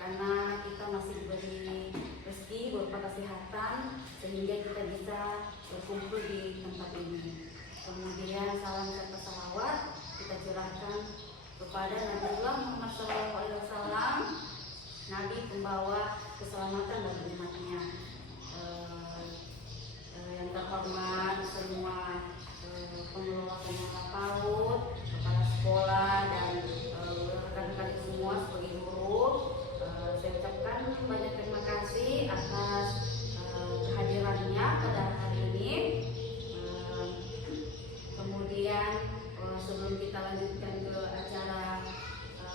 karena kita masih diberi rezeki berupa kesehatan sehingga kita bisa berkumpul di tempat ini. Kemudian salam serta salawat kita curahkan kepada Nabiullah Muhammad SAW, Nabi pembawa keselamatan bagi umatnya. Yang terhormat semua pengelola PAUD, kepala sekolah dan rekan-rekan semua sebagai guru, saya ucapkan banyak terima kasih atas kehadirannya pada hari ini. Kemudian sebelum kita lanjutkan ke acara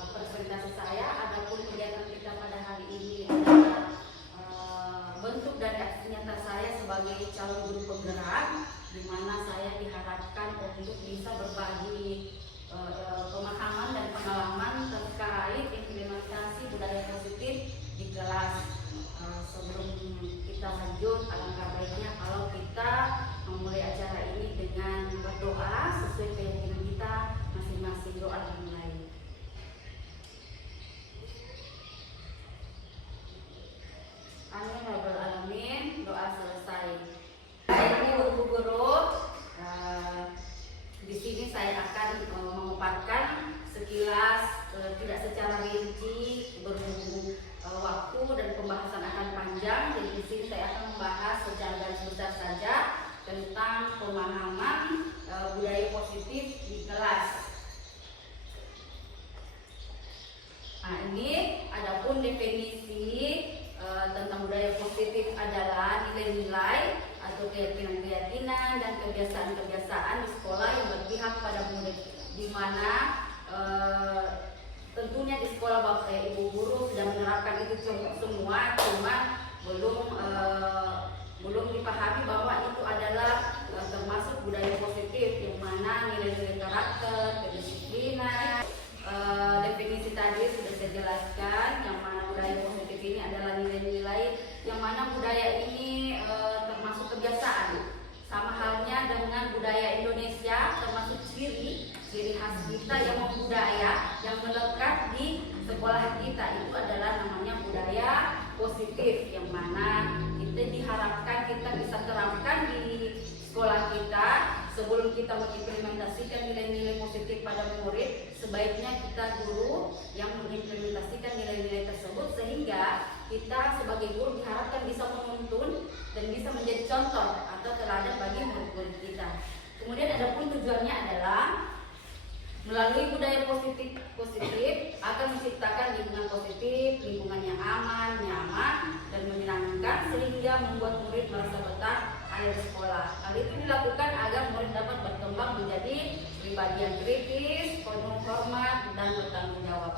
presentasi saya, adapun kegiatan kita pada hari ini adalah bentuk dari aksi nyata saya sebagai calon guru penggerak, di mana saya diharapkan untuk bisa berbagi pemahaman dan pengalaman terkait implementasi budaya positif di kelas. Sebelum kita lanjut, alangkah baiknya kalau kita memulai acara ini dengan berdoa sesuai keyakinan kita masing-masing. Doa dimulai. Amin ya rabbal alamin. Doa selesai. Ibu guru, di sini saya akan memaparkan sekilas, tidak secara rinci berhubung waktu dan pembahasan akan panjang. Jadi di sini saya akan membahas secara garis besar saja tentang pemahaman budaya positif di kelas. Nah, ini adapun definisi tentang budaya positif adalah nilai-nilai atau keyakinan-keyakinan dan kebiasaan-kebiasaan di sekolah yang berpihak pada murid, di mana tentunya di sekolah Bapak Ibu guru sudah menerapkan itu semua, cuma belum dipahami bahwa itu adalah termasuk budaya positif, yang mana nilai-nilai karakter, kedisiplinan. Definisi tadi sudah saya jelaskan, yang mana budaya positif ini adalah nilai-nilai yang mana budaya ini termasuk kebiasaan, sama halnya dengan budaya Indonesia, termasuk ciri khas kita yang membudaya, yang melekat di sekolah kita, itu adalah namanya budaya positif, yang mana kita diharapkan kita bisa terapkan di sekolah kita. Sebelum kita mengimplementasikan nilai-nilai positif pada murid, sebaiknya kita guru yang mengimplementasikan nilai-nilai tersebut, sehingga kita sebagai guru diharapkan bisa menuntun dan bisa menjadi contoh atau teladan bagi murid-murid kita. Kemudian adapun tujuannya adalah melalui budaya positif akan menciptakan lingkungan positif, lingkungan yang aman, nyaman, dan menyenangkan, sehingga membuat murid merasa betah ada di sekolah. Hal itu dilakukan agar murid dapat berkembang menjadi pribadi yang kritis, penuh hormat, dan bertanggung jawab.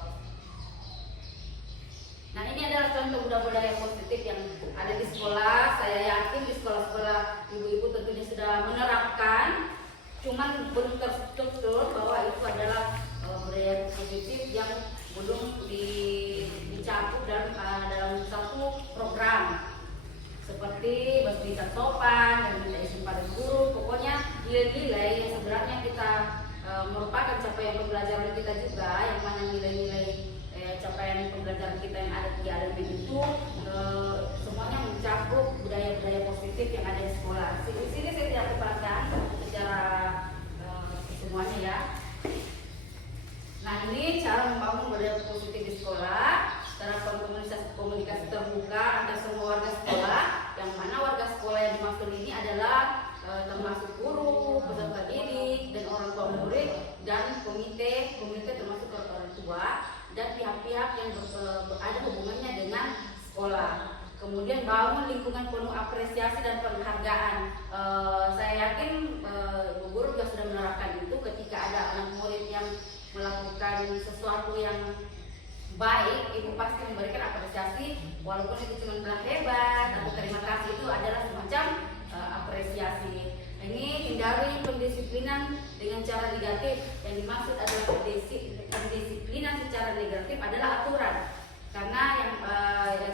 Nah, ini adalah contoh budaya positif yang ada di sekolah. Saya yakin di sekolah-sekolah ibu-ibu tentunya sudah menerapkan, cuman belum terstruktur bahwa itu adalah budaya positif yang belum dicakup dalam satu program, seperti bersikap sopan dan tidak izin pada guru. Pokoknya nilai-nilai yang sebenarnya kita merupakan capaian pembelajaran kita juga, yang mana nilai-nilai capaian pembelajaran kita yang ada di dalam itu semuanya mencakup budaya-budaya positif yang ada di sekolah. Di sini saya tidak paparkan secara semuanya ya. Nah, ini cara membangun budaya positif di sekolah, terapkan komunikasi terbuka antar semua warga sekolah, yang mana warga sekolah yang dimaksud ini adalah termasuk guru, peserta didik, dan orang tua murid, dan komite termasuk orang tua dan pihak-pihak yang ada hubungannya dengan sekolah. Kemudian bangun lingkungan penuh apresiasi dan penghargaan. Saya yakin ibu guru juga sudah menerapkan itu. Ketika ada anak murid yang melakukan sesuatu yang baik, ibu pasti memberikan apresiasi, walaupun itu cuma bilang hebat atau terima kasih, itu adalah semacam apresiasi. Ini hindari pendisiplinan dengan cara negatif. Yang dimaksud adalah pendisiplinan secara negatif adalah aturan, karena yang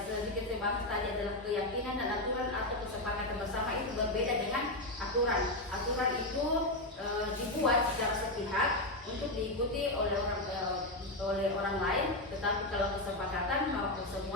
sedikit saya bahas tadi adalah keyakinan, dan aturan atau kesepakatan bersama itu berbeda dengan aturan. Aturan itu dibuat secara sepihak untuk diikuti oleh orang lain, tetapi kalau kesepakatan bahwa semua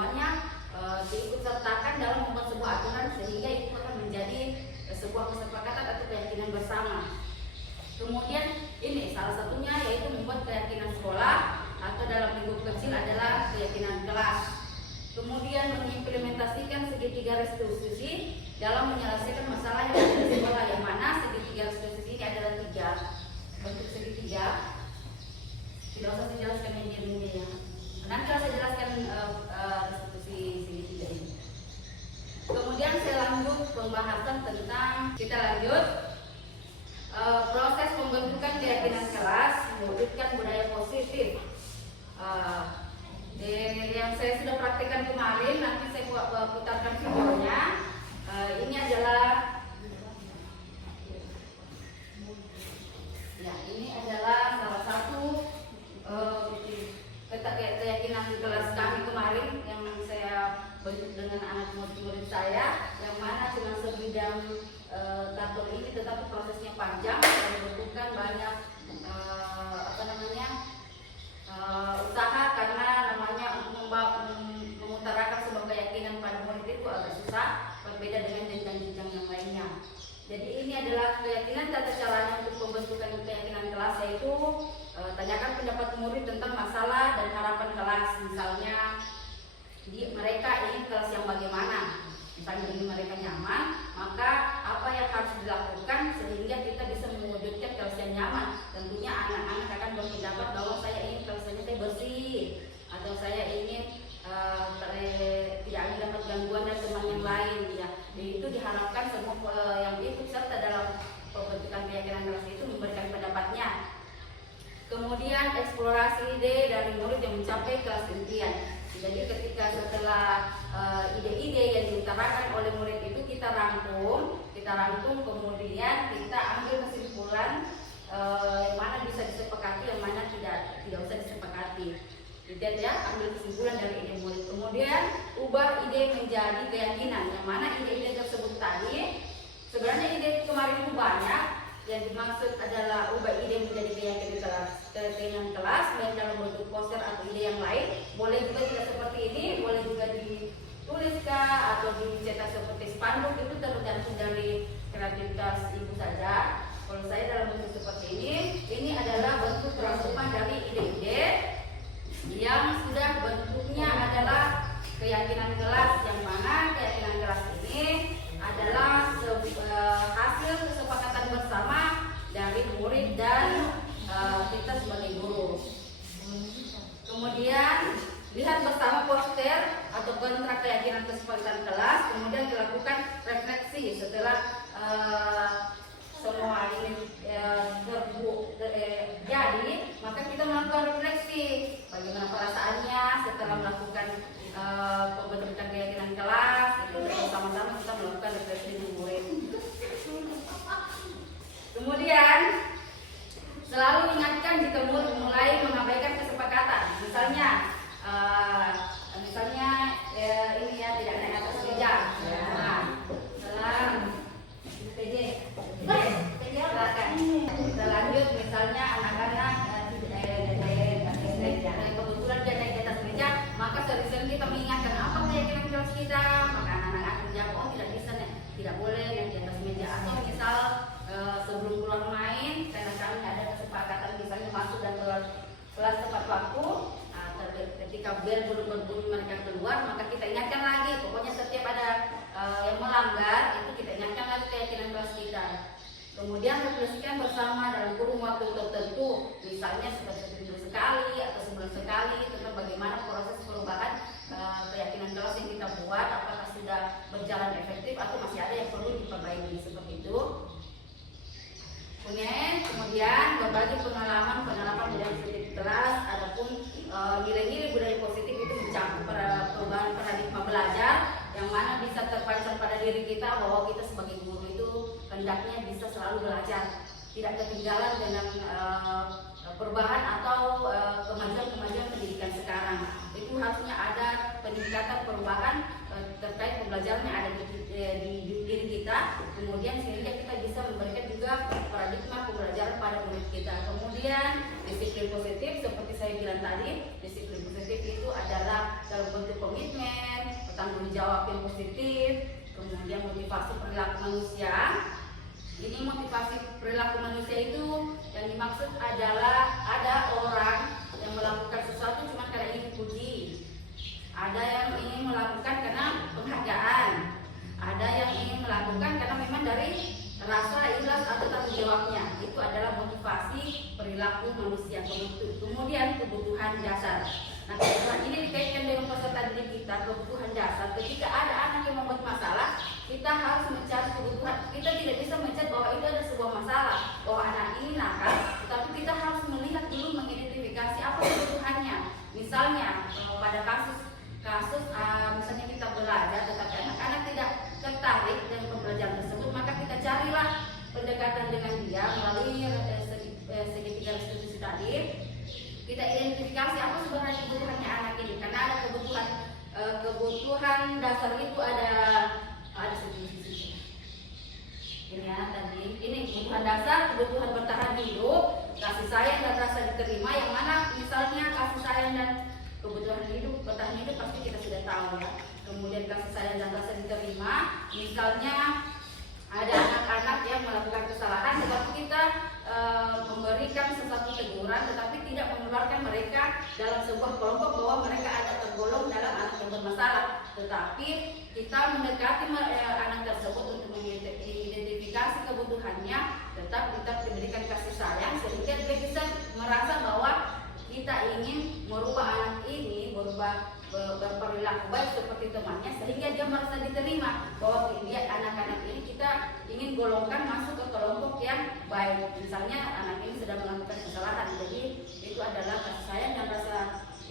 dalam menyelesaikan masalah yang ada di sekolah, yang mana segitiga restitusi ini adalah 3 bentuk segitiga. Tidak usah saya jelaskan ini ya. Nanti saya jelaskan restitusi segitiga ini. Kemudian saya lanjut pembahasan tentang proses pembentukan keyakinan kelas mewujudkan budaya positif. Yang saya sudah praktekkan kemarin, nanti saya putarkan videonya. Ini adalah salah satu keyakinan kelas kami kemarin yang saya bentuk dengan anak murid saya, yang mana cuma sebidang kartun ini, tetapi prosesnya panjang dan membutuhkan banyak usaha, karena namanya mengutarakan sebuah keyakinan pada murid itu agak susah, berbeda dengan jenjang-jenjang yang lainnya. Jadi ini adalah keyakinan tata caranya untuk pembentukan keyakinan kelas, yaitu tanyakan pendapat murid tentang masalah dan harapan kelas. Misalnya mereka ingin kelas yang bagaimana, misalnya ingin mereka nyaman, maka apa yang harus dilakukan sehingga kita bisa mewujudkan kelas yang nyaman. Tentunya anak-anak akan berpendapat bahwa saya ingin kelasnya saya bersih, atau saya ingin tidak dapat gangguan dari teman yang lain ya. Jadi itu diharapkan semua yang ikut serta dalam pembentukan keyakinan kelas itu memberikan pendapatnya. Kemudian eksplorasi ide dari murid yang mencapai kelas impian. Jadi ketika setelah ide-ide yang diutarakan oleh murid itu kita rangkum, kemudian kita ambil kesimpulan yang mana bisa disepakati, yang mana tidak usah disepakati. Jadi ambil kesimpulan dari ide murid. Kemudian ubah ide menjadi keyakinan, yang mana ide-ide tersebut tadi sebenarnya ide kemarin itu banyak. Yang dimaksud adalah ubah ide menjadi keyakinan kelas, baik dalam bentuk poster atau ide yang lain. Boleh juga tidak seperti ini, boleh juga dituliskah atau dicetak seperti spanduk, itu tergantung dari kreativitas ibu saja. Kalau saya dalam bentuk seperti ini adalah bentuk rangkuman dari ide-ide yang sudah bentuknya adalah keyakinan kelas, yang mana keyakinan kelas ini adalah hasil kesepakatan bersama dari murid dan kita sebagai guru. Kemudian lihat bersama poster atau kontrak keyakinan kesepakatan kelas, kemudian dilakukan refleksi setelah semua ini jadi, maka kita melakukan refleksi bagaimana perasaannya setelah melakukan pembentukan keyakinan kelas. Itu bersama-sama kita melakukan refleksi dengan murid. Kemudian selalu ingatkan jika murid mulai mengabaikan kesepakatan. Misalnya ini ya, tidak naik atas meja. Silakan. Kita lanjut, misalnya anak-anak kebetulan dia naik di atas meja, maka sering-sering kita mengingatkan apa keyakinan kelas kita, maka anak-anak akan menjawab, oh tidak boleh naik di atas meja. Atau misal sebelum keluar main, karena kami ada kesepakatan misalnya masuk dan keluar kelas tepat waktu, ketika bel belum berbunyi mereka keluar, maka kita ingatkan lagi. Pokoknya setiap ada yang melanggar itu kita ingatkan lagi keyakinan kelas kita. Kemudian refleksikan bersama dalam kurun waktu tertentu, misalnya seminggu sekali atau sebulan sekali, tentang bagaimana proses perubahan keyakinan kelas yang kita buat, apakah sudah berjalan efektif atau masih ada yang perlu diperbaiki, seperti itu. Kemudian berbagi pengalaman budaya positif kelas. Adapun nilai-nilai budaya positif itu mencakup perubahan paradigma belajar, yang mana bisa terpancar pada diri kita bahwa kita sebagai guru itu hendaknya bisa selalu belajar, tidak ketinggalan dengan perubahan atau kemajuan pendidikan sekarang. Itu harusnya ada peningkatan perubahan terkait pembelajaran yang ada di diri kita, kemudian sehingga kita bisa memberikan juga paradigma pembelajaran pada murid kita. Kemudian disiplin positif, seperti saya bilang tadi, disiplin positif itu adalah dalam bentuk komitmen, bertanggung jawab yang positif, kemudian motivasi perilaku manusia. Ini motivasi perilaku manusia itu yang dimaksud adalah ada orang yang melakukan sesuatu cuma karena ingin dipuji, ada yang ingin melakukan karena penghargaan, ada yang ingin melakukan dari rasa ikhlas atau tanggung jawabnya. Itu adalah motivasi perilaku manusia. Kemudian kebutuhan dasar. Nah, kebutuhan ini dikaitkan dengan peserta didik kita, kebutuhan dasar. Ketika ada anak yang membuat masalah, kita harus mencari kebutuhan. Kita tidak bisa mencari bahwa itu ada sebuah masalah, bahwa anak ini nakal, tetapi kita harus melihat dulu, mengidentifikasi apa kebutuhannya. Misalnya pada kasus misalnya kita belajar tetapi anak-anak tidak tertarik dengan pembelajaran tersebut, maka kita carilah pendekatan dengan dia melalui segitiga restitusi tadi. Kita identifikasi apa sebenarnya kebutuhannya anak ini, karena ada kebutuhan dasar itu ada sisi ini ya tadi. Ini kebutuhan dasar, kebutuhan bertahan hidup, kasih sayang dan rasa diterima, yang mana misalnya kasih sayang dan kebutuhan hidup, bertahan hidup pasti kita sudah tahu ya. Kemudian kasih sayang dan rasa diterima, misalnya ada anak-anak yang melakukan kesalahan, tetapi kita memberikan sesuatu teguran, tetapi tidak mengeluarkan mereka dalam sebuah kelompok bahwa mereka ada tergolong dalam anak yang bermasalah, tetapi kita mendekati anak tersebut untuk mengidentifikasi kebutuhannya, tetap kita berikan kasih sayang sehingga dia bisa merasa bahwa kita ingin merubah anak ini berperilaku baik seperti temannya, sehingga dia merasa diterima bahwa dia anak-anak ini kita ingin golongkan masuk ke kelompok yang baik. Misalnya anak ini sedang melakukan kesalahan, jadi itu adalah kasih sayang dan rasa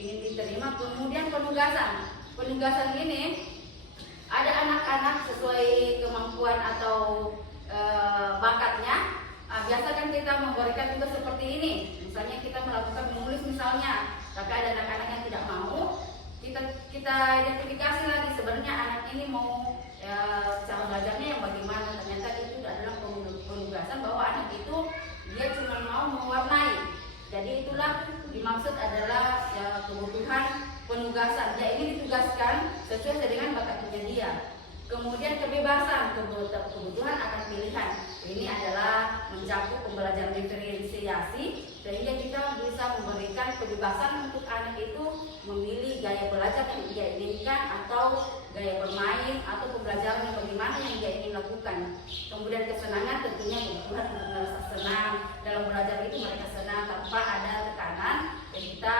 ingin diterima. Kemudian penugasan ini ada anak-anak sesuai kemampuan atau bakatnya. Biasa kan kita memberikan tugas seperti ini, misalnya kita melakukan menulis misalnya, tapi ada anak-anak yang tidak mau, kita identifikasi lagi sebenarnya anak ini mau cara belajarnya yang bagaimana. Ternyata itu adalah penugasan bahwa anak itu dia cuma mau mewarnai, jadi itulah dimaksud adalah kebutuhan penugasan. Dia ini ditugaskan sesuai dengan bakatnya dia. Kemudian kebebasan, kebutuhan akan pilihan. Ini adalah mencakup pembelajaran diferensiasi, sehingga kita bisa memberikan kebebasan untuk anak itu memilih gaya belajar yang dia inginkan, atau gaya bermain, atau pembelajaran yang bagaimana yang dia ingin lakukan. Kemudian kesenangan, tentunya kebutuhan untuk merasa senang dalam belajar itu, mereka senang tanpa ada tekanan yang kita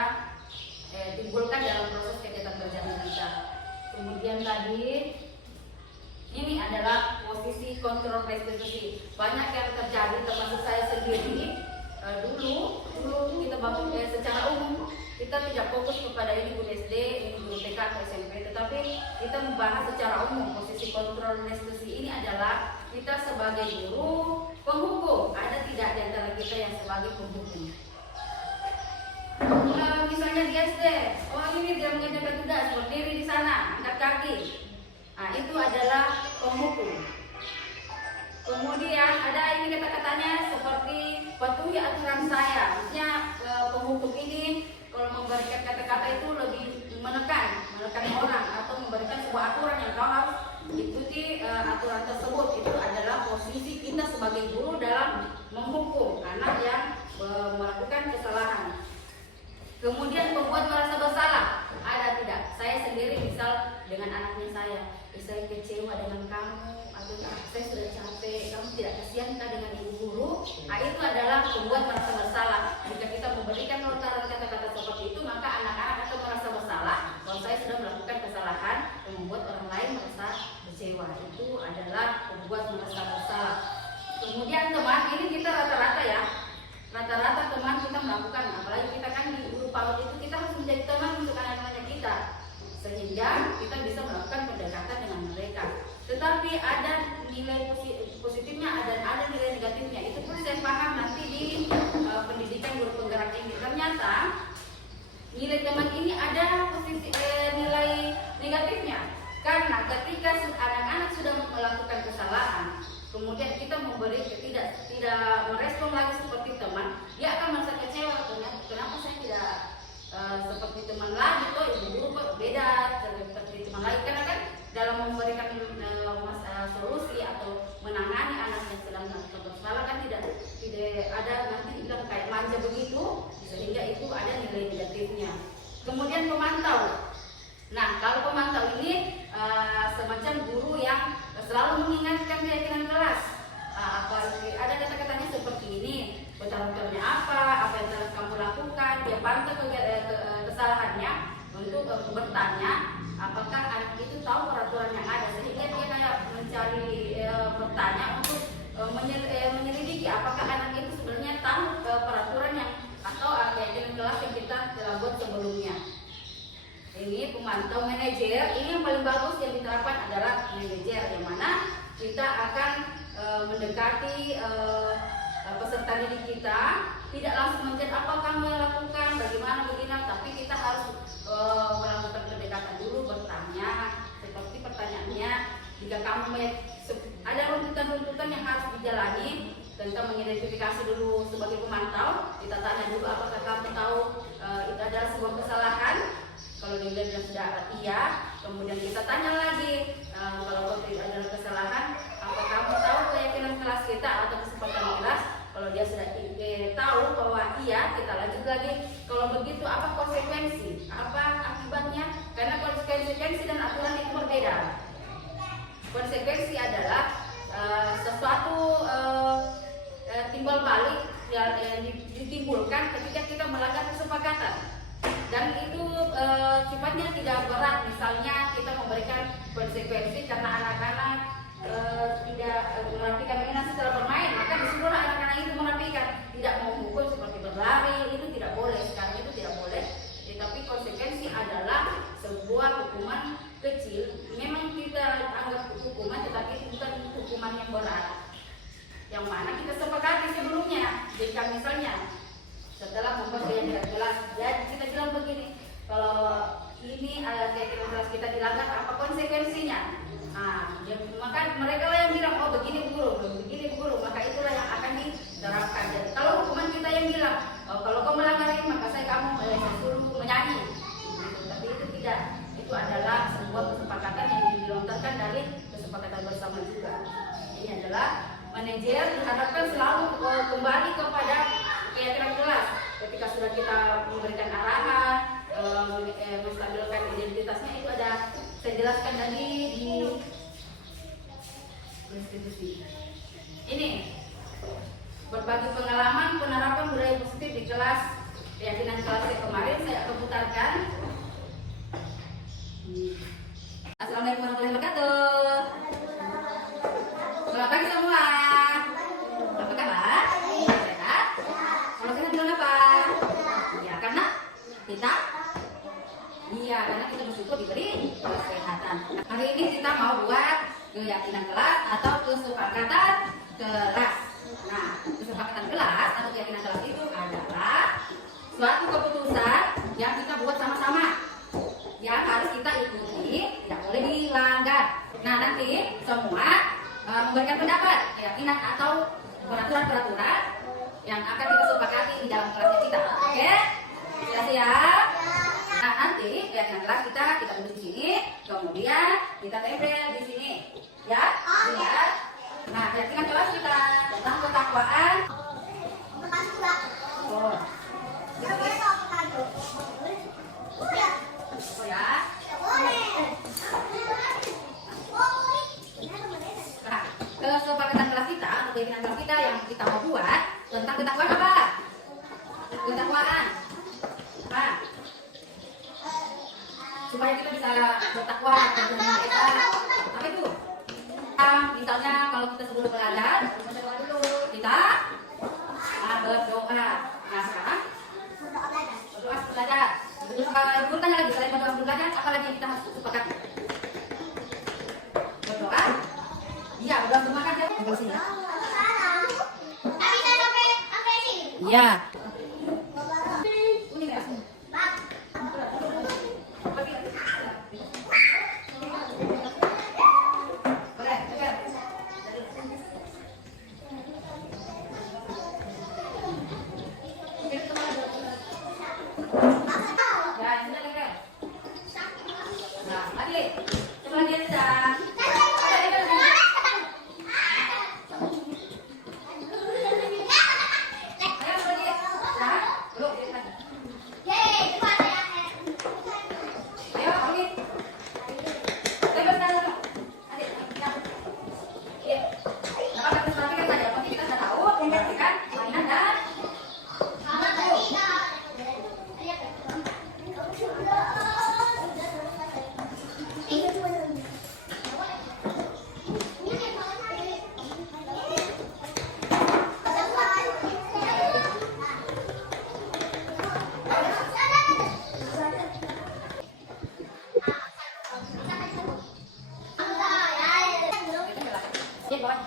timbulkan dalam proses kegiatan belajar kita. Kemudian tadi ini adalah posisi kontrol restitusi. Banyak yang terjadi, termasuk saya sendiri. Dulu kita bangun secara umum kita tidak fokus kepada ini guru SD, ini guru TK atau SMP, tetapi kita membahas secara umum. Posisi kontrol restitusi ini adalah kita sebagai guru penghukum. Ada tidak di antara kita yang sebagai penghukum? Misalnya di SD, ini dia mengerjakan tugas, berdiri di sana, angkat kaki. Nah, itu adalah penghukum. Kemudian ada ini kata-katanya seperti patuhi aturan saya. Maksudnya penghukum ini kalau memberikan kata-kata itu lebih menekan orang, atau memberikan sebuah aturan yang kau harus ikuti aturan tersebut. Itu adalah posisi kita sebagai guru dalam menghukum anak yang melakukan kesalahan. Kemudian membuat merasa bersalah. Ada tidak? Saya sendiri misal dengan anaknya saya kecewa dengan kamu, atau saya sudah capek, kamu tidak kasihan dengan ibu guru. Nah, itu adalah membuat merasa bersalah. Jika kita memberikan lontaran kata-kata seperti itu, maka anak-anak akan merasa bersalah kalau saya sudah melakukan kesalahan yang membuat orang lain merasa kecewa. Itu adalah membuat merasa bersalah. Kemudian teman, ini kita rata-rata ya, rata-rata teman kita melakukan, apalagi kita kan di guru PAUD itu kita harus menjadi teman untuk anak-anak kita, sehingga kita bisa melakukan pendekatan dengan mereka. Tetapi ada nilai positifnya dan ada nilai negatifnya. Itu pun saya paham nanti di pendidikan guru penggerak ini. Ternyata nilai teman ini ada nilai negatifnya, karena ketika anak-anak sudah melakukan kesalahan, kemudian kita tidak merespon lagi seperti teman, dia akan merasa kecewa. Kenapa saya tidak seperti teman lagi, kok ibu guru kok beda seperti teman lain? Karena kan dalam memberikan solusi atau menangani anak yang sedang melakukan bersalah kan tidak ada nanti bilang kayak manja begitu, sehingga itu ada nilai negatifnya. Kemudian pemantau. Nah, kalau pemantau ini semacam guru yang selalu menjelaskan keyakinan kelas. Ada kata-katanya seperti ini, betul-betulnya apa yang telah kamu lakukan, dia pantau kesalahannya untuk bertanya apakah anak itu tahu peraturan yang ada, sehingga dia kayak mencari bertanya untuk menyelidiki apakah anak itu sebenarnya tahu peraturan yang atau keyakinan kelas yang kita telah buat sebelumnya. Ini pemantau manajer, ini yang paling bagus yang diterapkan adalah manajer, yang mana kita akan mendekati peserta didik kita, tidak langsung mencet apa kamu yang lakukan, bagaimana begini, tapi kita harus melakukan pendekatan dulu, bertanya seperti pertanyaannya. Jika kamu ada runtutan-runtutan yang harus dijalani tentang mengidentifikasi dulu sebagai pemantau, kita tanya dulu apakah kamu tahu itu adalah sebuah kesalahan. Kalau dia bilang sudah iya, kemudian kita tanya lagi kalau itu adalah kesalahan, apa kamu tahu keyakinan kelas kita atau kesepakatan kelas? Kalau dia sudah tahu bahwa iya, kita lanjut lagi. Kalau begitu apa konsekuensi? Apa akibatnya? Karena konsekuensi dan aturan itu berbeda. Konsekuensi adalah sesuatu timbal balik yang ditimbulkan ketika kita melanggar kesepakatan. Dan itu sifatnya tidak berat, misalnya kita memberikan konsekuensi karena anak-anak tidak merapikan mainan setelah bermain, maka disuruhlah anak-anak itu merapikan. Tidak mau memukul seperti berlari, itu tidak boleh, sekarang itu tidak boleh. Tapi konsekuensi adalah sebuah hukuman kecil, memang kita anggap hukuman, tetapi itu bukan hukuman yang berat, yang mana kita sepakati sebelumnya. Jika misalnya setelah membuat keyakinan kelas, ya kita bilang begini, kalau ini keyakinan kelas kita dilanggar, apa konsekuensinya? Maka mereka lah yang bilang, oh begini guru, maka itulah yang akan diterapkan. Jadi kalau hukuman kita yang bilang, oh, kalau kau melanggar ini, maka kamu suruh menyanyi. Tapi itu tidak, itu adalah sebuah kesepakatan yang dilontarkan dari kesepakatan bersama juga. Ini adalah manajer diharapkan selalu kembali kepada keyakinan kelas. Ketika sudah kita memberikan arahan, menstabilkan identitasnya, itu ada saya jelaskan tadi di konstitusi. Ini berbagi pengalaman penerapan budaya positif di kelas keyakinan kelas yang kemarin saya akan putarkan. Assalamualaikum warahmatullahi wabarakatuh. Selamat pagi semua. Apa kabar? Sehat? Kalau sehat bilang apa? Ya karena kita bersyukur diberi kesehatan. Hari ini kita mau buat keyakinan kelas atau kesepakatan kelas. Nah, kesepakatan kelas atau keyakinan kelas itu adalah suatu keputusan yang kita buat sama-sama, yang harus kita ikuti, tidak boleh dilanggar. Nah, nanti semua memberikan pendapat, keyakinan atau peraturan-peraturan yang akan kita sepakati di dalam kelasnya kita. Oke? Siap-siap? Nah, nanti keyakinan kelas kita duduk di sini, kemudian kita tempel di sini. Ya? Lihat. Nah, keyakinan kelas kita tentang ketakwaan. Oh. Oh ya. Nah, kesepakatan kelas kita atau keyakinan kelas kita yang kita mau buat tentang ketakwaan apa? Ketakwaan. Nah, supaya kita bisa bertakwa dengan kita. Apa itu? Misalnya kalau kita sebelum belajar, berdoa dulu. Kita berdoa. Nah, sekarang berdoa sebelum belajar. Terus ibu tanya lagi, selain berdoa sebelum belajar, apa lagi yang kita harus sepakati? Berdoa? Iya, berdoa sebelum makan ya. Iya. Ya, bawah.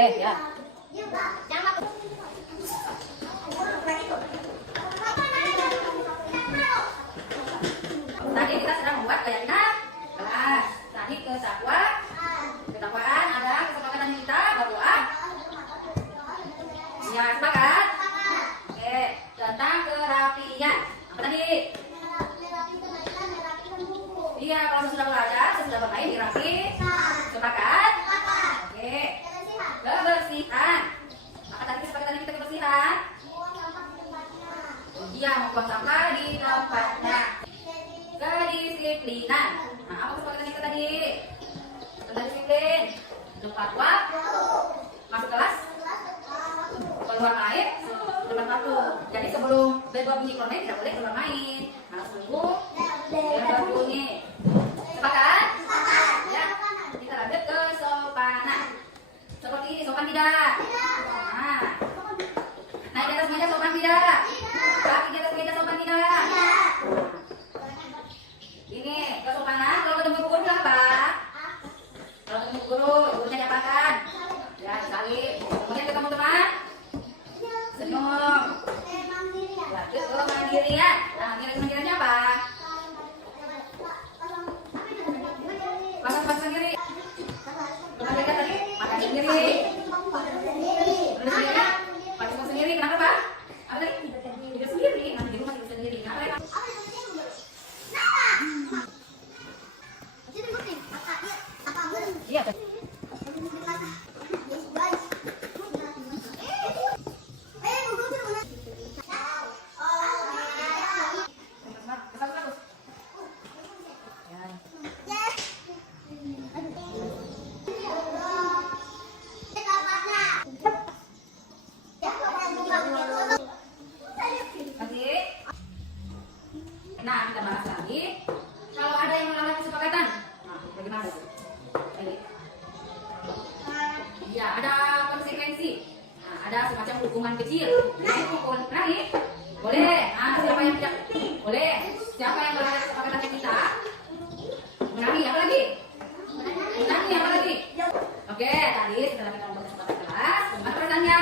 Ya. Tadi kita sedang membuat keyakinan kelas. Tadi ketakwaan ada kesepakatan kita berdoa. Ya, sepakat. Oke, tentang kerapian. Apa tadi? Iya, kalau sudah belajar, sudah bermain dirapi. Sepakat. Oke. Kebersihan. Maka tadi kesepakatan kita kebersihan. Iya, membuang sampah di tempatnya. Kedisiplinan. Nah, apa kesepakatan kita tadi? Tentang disiplin. Tepat waktu. Masuk kelas. Keluar main. Tepat waktu. Jadi sebelum bel bunyi keluar main tidak boleh keluar main. Harus tunggu bel bunyi. Sepakat? Ya. Kita lanjut ke sopanan. Seperti ini, sopan tidak? Nah. Naik di atas meja sopan tidak? Kaki di atas meja sopan tidak? Ini kesopanan kalau ketemu guru bilang apa? Kalau ketemu guru, gurunya diapakan? Ya, sekali. Kemudian ketemu teman? Senyum. Ya, kemandirian. Nah, mandiriannya apa? Makan sendiri. Kemandirian tadi? Makan sendiri. Makan sendiri. Kenapa, Pak? Apa tadi? Tidur sendiri. Nanti di rumah tidur sendiri. Kenapa, Pak? Iya. Nah, kita bahas lagi. Kalau ada yang melanggar kesepakatan, nah, bagaimana? Ya, ada konsekuensi. Nah, ada semacam hukuman kecil. Hukuman lagi, boleh. Nah, siapa yang tidak boleh? Siapa yang melanggar kesepakatan kita? Menangi, apa lagi? Menangi, apa lagi? Oke, tadi setelah kita membuat kesepakatan kelas, bagaimana perasaannya?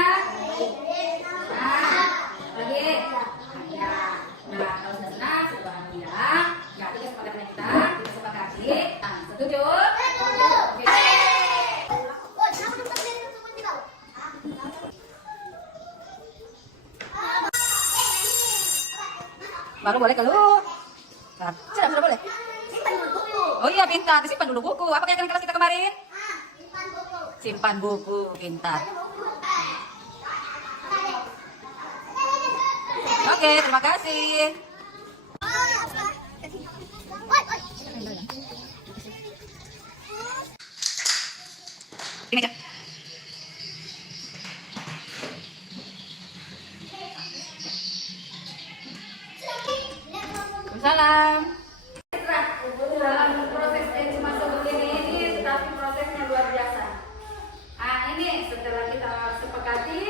Nah, apa lagi? Ya. Nah, kalau sudah senang, sudah bahagia, ya itu kesepakatan kita sepakati. Nah, setuju? Oke. Baru boleh keluar. Nah, sudah boleh. Oh iya, pintar. Simpan dulu buku. Apa kegiatan kelas kita kemarin? Simpan buku, pintar. Oke, terima kasih. Ini aja. Salam. Dalam proses cuma sebegini ini, tetapi prosesnya luar biasa. Ah, ini setelah kita sepakati,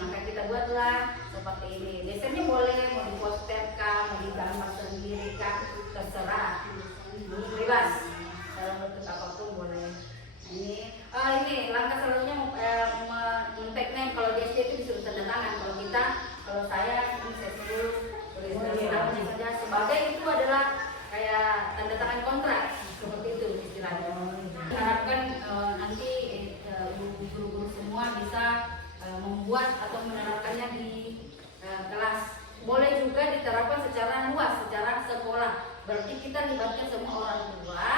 maka kita buatlah seperti ini. Desainnya boleh mau diposterkan, mau digambar sendiri kan, terserah, bebas. Dalam bentuk apapun boleh. Ini langkah selanjutnya men-tag-name. Kalau di SD itu disuruh tanda tangan. Kalau saya ini saya suruh tulis namanya saja. Sebagai itu adalah kayak tanda tangan kontrak, seperti itu istilahnya. Harapkan nanti guru-guru semua bisa membuat atau menerapkannya di kelas. Boleh juga diterapkan secara luas, secara sekolah. Berarti kita libatkan semua orang tua.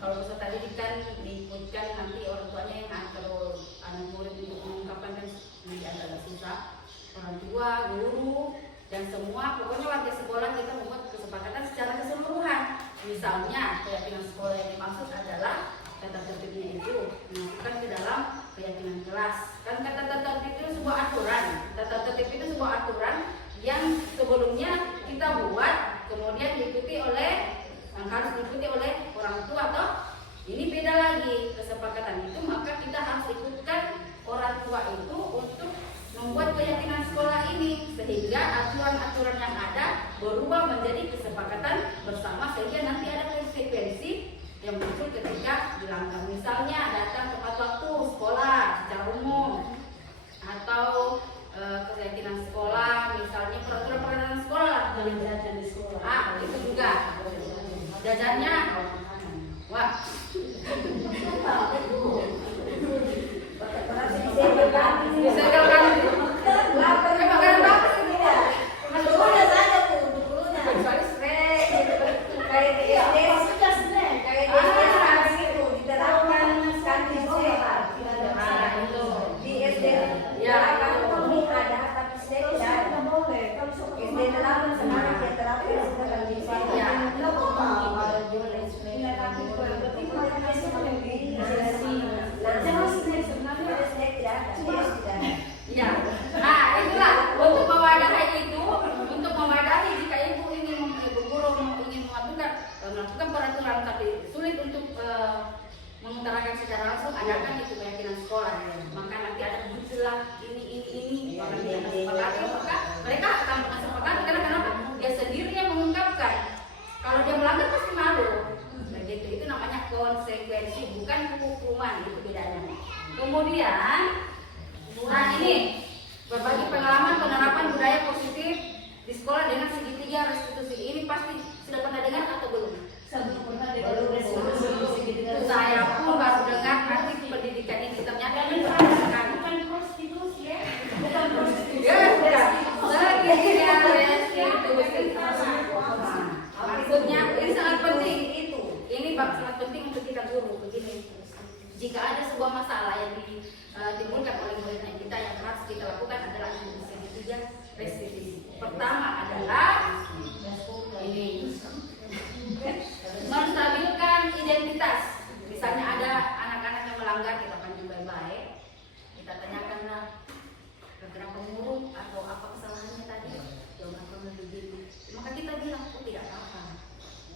Kalau peserta didikan diikutkan nanti orang tuanya yang kalau anak murid untuk mengungkapkan kan agak susah. Orang tua, guru, dan semua pokoknya warga sekolah kita membuat kesepakatan secara keseluruhan. Misalnya keyakinan sekolah yang dimaksud adalah tata tertibnya itu dimasukkan ke dalam keyakinan kelas. Kan tata tertib itu sebuah aturan. Tata tertib itu sebuah aturan yang sebelumnya kita buat, kemudian harus diikuti oleh orang tua. Atau ini beda lagi kesepakatan itu, maka kita harus ikutkan itu untuk membuat keyakinan sekolah ini sehingga aturan-aturan yang ada berubah menjadi kesepakatan bersama sehingga nanti ada konsekuensi yang muncul ketika dilanggar. Misalnya datang tepat waktu sekolah secara umum atau keyakinan sekolah, misalnya peraturan sekolah, jajan di sekolah. itu juga jajannya, wah. Disegel kan? Makanan apa sih? Dulunya saja Bu, dulunya. Kecuali snack, Kayak di SD, kayak di SD sekarang itu diterapkan kantin sehat. Di SD diterapkan mie ada, tapi snack tidak ada. SD terapkan sekarang dia terapkan sekarang di sini. Ya. Ya, nah itulah untuk mewadahi itu, untuk mewadahi jika ibu ingin guru ingin melakukan peraturan tapi sulit untuk mengutarakan secara langsung, adakan itu keyakinan sekolah. Maka nanti ada muncullah ini, maka dia sepakati, maka mereka akan sepakati karena kenapa? Dia sendiri yang mengungkapkan. Kalau dia melanggar pasti malu. Nah, gitu. Itu namanya konsekuensi, bukan hukuman, itu bedanya. Kemudian, nah ini berbagi pengalaman penerapan budaya positif di sekolah dengan segitiga restitusi. Ini pasti sudah pernah dengar atau belum? Sebelum pernah dengar restitusi segitiga. Saya pun baru dengar nanti pendidikan ini ternyata bukan prostitusi ya. Bukan prostitusi. Ya, segitiga restitusi. Maksudnya ini sangat penting itu. Ini sangat penting untuk kita guru begini. Jika ada sebuah masalah yang ditimbulkan oleh muridnya kita yang harus kita lakukan adalah segitiga restitusi. Pertama adalah ini menstabilkan identitas. Misalnya ada anak-anak yang melanggar, kita panggil baik-baik, kita tanyakanlah kenapa murung atau apa kesalahannya tadi, jangan pernah begini. Maka kita bilang, oh tidak apa-apa.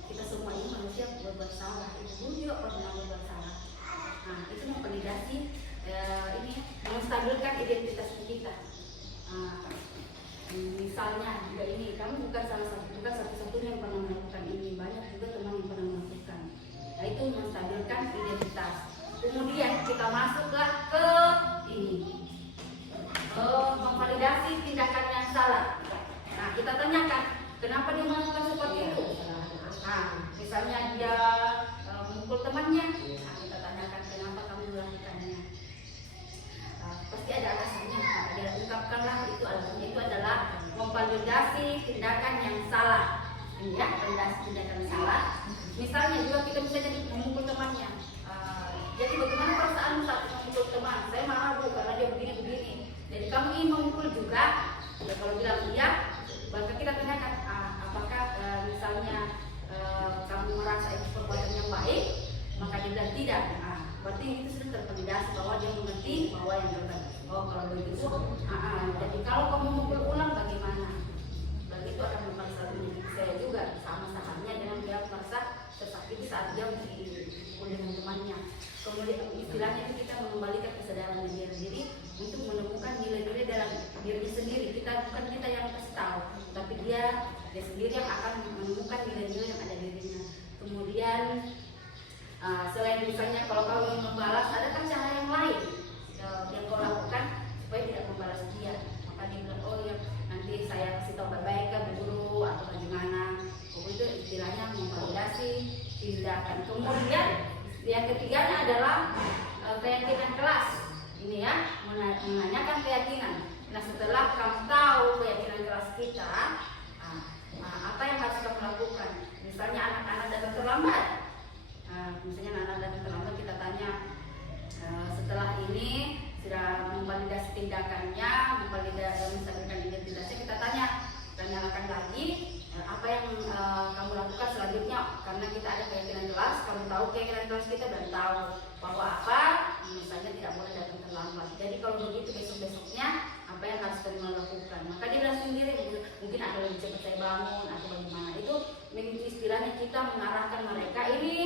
Kita semua ini manusia berbuat salah, ibu juga pernah berbuat salah. Nah, itu memvalidasi ini menstabilkan identitas kita. Misalnya juga ini, kamu bukan satu-satunya yang pernah melakukan ini, banyak juga teman yang pernah melakukan. Nah, itu menstabilkan identitas. Kemudian kita masuklah ke ini, memvalidasi tindakan yang salah. Nah, kita tanyakan, kenapa dia melakukan seperti itu? Nah, misalnya dia memukul temannya, nah, kita tanyakan kenapa kamu melakukannya. Pasti ada alasannya. Nah, dia ungkapkanlah itu alasannya, itu adalah memvalidasi tindakan yang salah. Ini ya, validasi tindakan yang salah. Misalnya juga kita bisa jadi memukul temannya. Jadi bagaimana perasaanmu saat memukul teman? Saya marah Bu karena dia begini-begini. Jadi kamu ingin memukul juga? Ya, kalau bilang iya, maka kita tanyakan apakah misalnya kamu merasa itu perbuatan yang baik, maka dia bilang tidak. Berarti itu sudah tervalidasi bahwa dia mengerti bahwa yang terbaik. Oh kalau begitu, jadi kalau kamu memukul ulang bagaimana? Berarti itu akan mempersalahkan saya juga sama sahamnya dengan dia merasa tersakiti saat dia dipukul dengan temannya. Kemudian istilahnya itu kita mengembalikan kesadaran diri sendiri untuk menemukan nilai-nilai dalam dirinya sendiri. Bukan kita yang kasih tahu, tapi dia sendiri yang akan menemukan nilai-nilai yang ada di dirinya. Kemudian selain misalnya kalau kau ingin membalas, adakah cara yang lain yang kau lakukan supaya tidak membalas dia? Maka dia bilang, oh ya nanti saya kasih tahu baik-baik ke guru atau bagaimana. Itu istilahnya memvalidasi tindakan. Kemudian yang ketiganya adalah keyakinan kelas. Ini ya, menanyakan keyakinan. Nah setelah kamu tahu keyakinan kelas kita, apa yang harus kamu lakukan? Misalnya anak-anak datang terlambat. Misalnya anak-anak datang terlambat, kita tanya setelah ini sudah memvalidasi tindakannya, menstabilkan identitasnya, kita tanyakan lagi apa yang kamu lakukan selanjutnya. Karena kita ada keyakinan kelas, kamu tahu keyakinan kelas kita dan tahu bahwa apa, misalnya tidak boleh datang terlambat. Jadi kalau begitu besok-besoknya apa yang harus kamu lakukan? Maka dia bilang sendiri, mungkin ada lebih cepat saya bangun atau bagaimana. Itu istilahnya kita mengarahkan mereka ini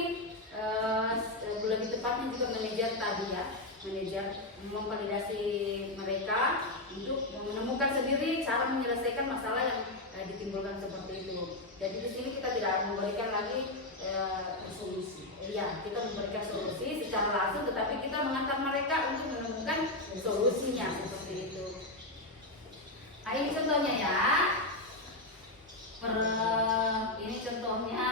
lebih tepatnya juga manajer tadi ya, manajer memvalidasi mereka untuk menemukan sendiri cara menyelesaikan masalah yang ditimbulkan seperti itu. Jadi di sini kita tidak memberikan lagi solusi. Iya, kita memberikan solusi secara langsung, tetapi kita mengantar mereka untuk menemukan solusinya seperti itu. Nah, ini contohnya ya. Ini contohnya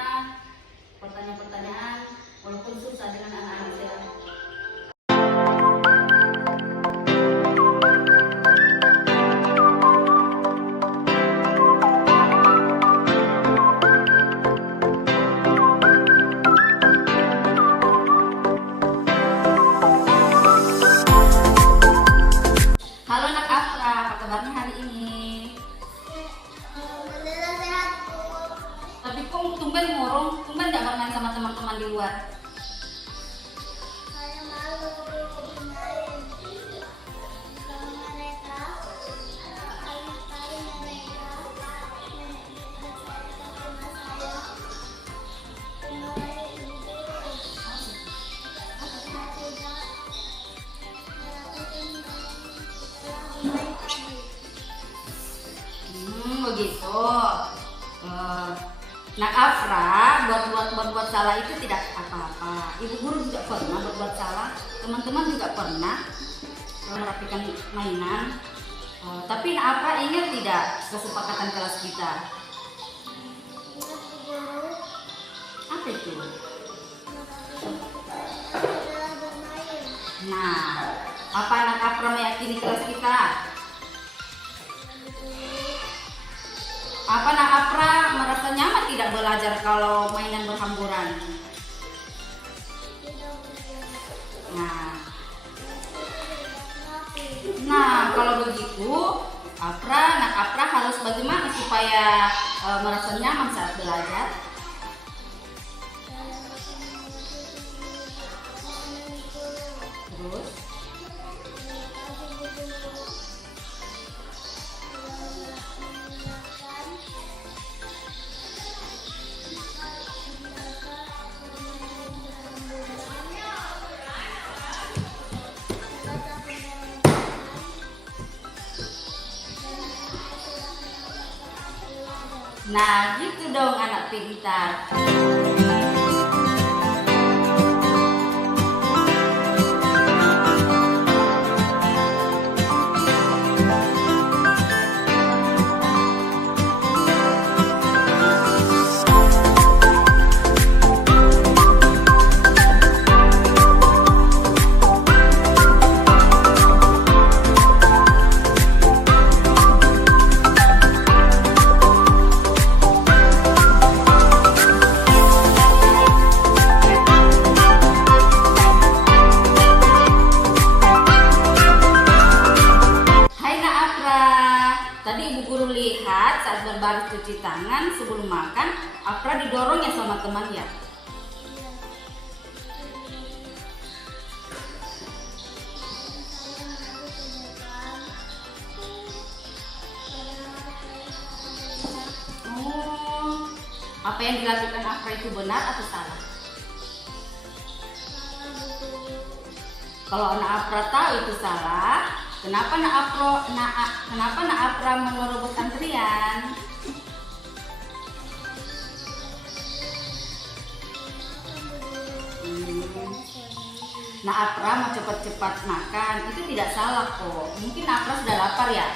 pertanyaan-pertanyaan walaupun susah dengan anak-anak saya. Halo anak Afra, apa kabarnya hari ini? Tapi kok tumben murung, tumben gak bermain sama teman-teman di luar? Saya malu bermain sama mereka. Kali-kali mereka Begitu. Nak Afra buat salah itu tidak apa-apa. Ibu guru juga pernah berbuat salah, teman-teman juga pernah merapikan mainan. Tapi Nak Afra ingat tidak kesepakatan kelas kita? Apa itu? Nah, apa Nak Afra meyakini kelas kita? Apa Nak Afra merasa nyaman tidak belajar kalau mainan berhamburan? Nah, kalau begitu, Nak Afra harus bagaimana supaya merasa nyaman saat belajar? Terus? Nah, gitu dong anak pintar. Saat berbaris cuci tangan sebelum makan, Afra didorong ya sama teman ya. Oh, apa yang dilakukan Afra itu benar atau salah? Kalau anak Afra tahu itu salah, kenapa Nak Afra menerobos antrian? Nak Afra mau cepat-cepat makan, itu tidak salah kok. Mungkin Nak Afra sudah lapar ya.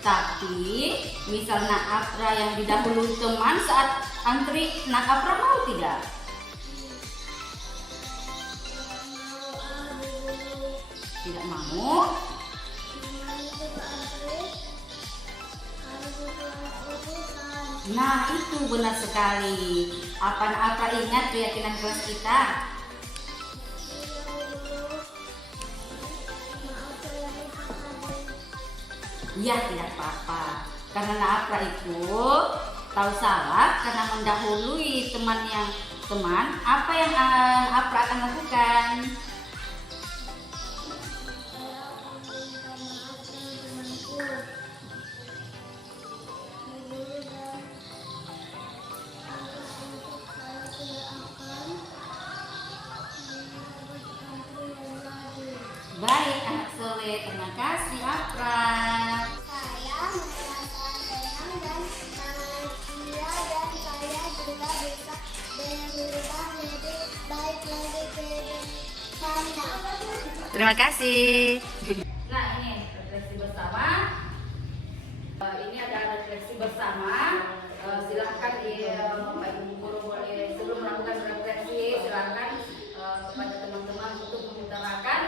Tapi misal Nak Afra yang didahului teman saat antri, Nak Afra mau tidak? Tidak mau. Nah, itu benar sekali. Apa Nak Afra ingat keyakinan kelas kita? Ya, tidak apa-apa. Karena Nak Afra itu tahu salah karena mendahului teman, apa yang Afra akan lakukan? Soleh. Terima kasih Afra. Saya merasakan senang dan bahagia dan saya juga bisa berubah menjadi baik lagi ke depannya. Terima kasih. Nah, ini refleksi bersama. Ini ada refleksi bersama. Silahkan Bapak Ibu guru boleh sebelum melakukan refleksi silahkan kepada teman-teman untuk mengutarakan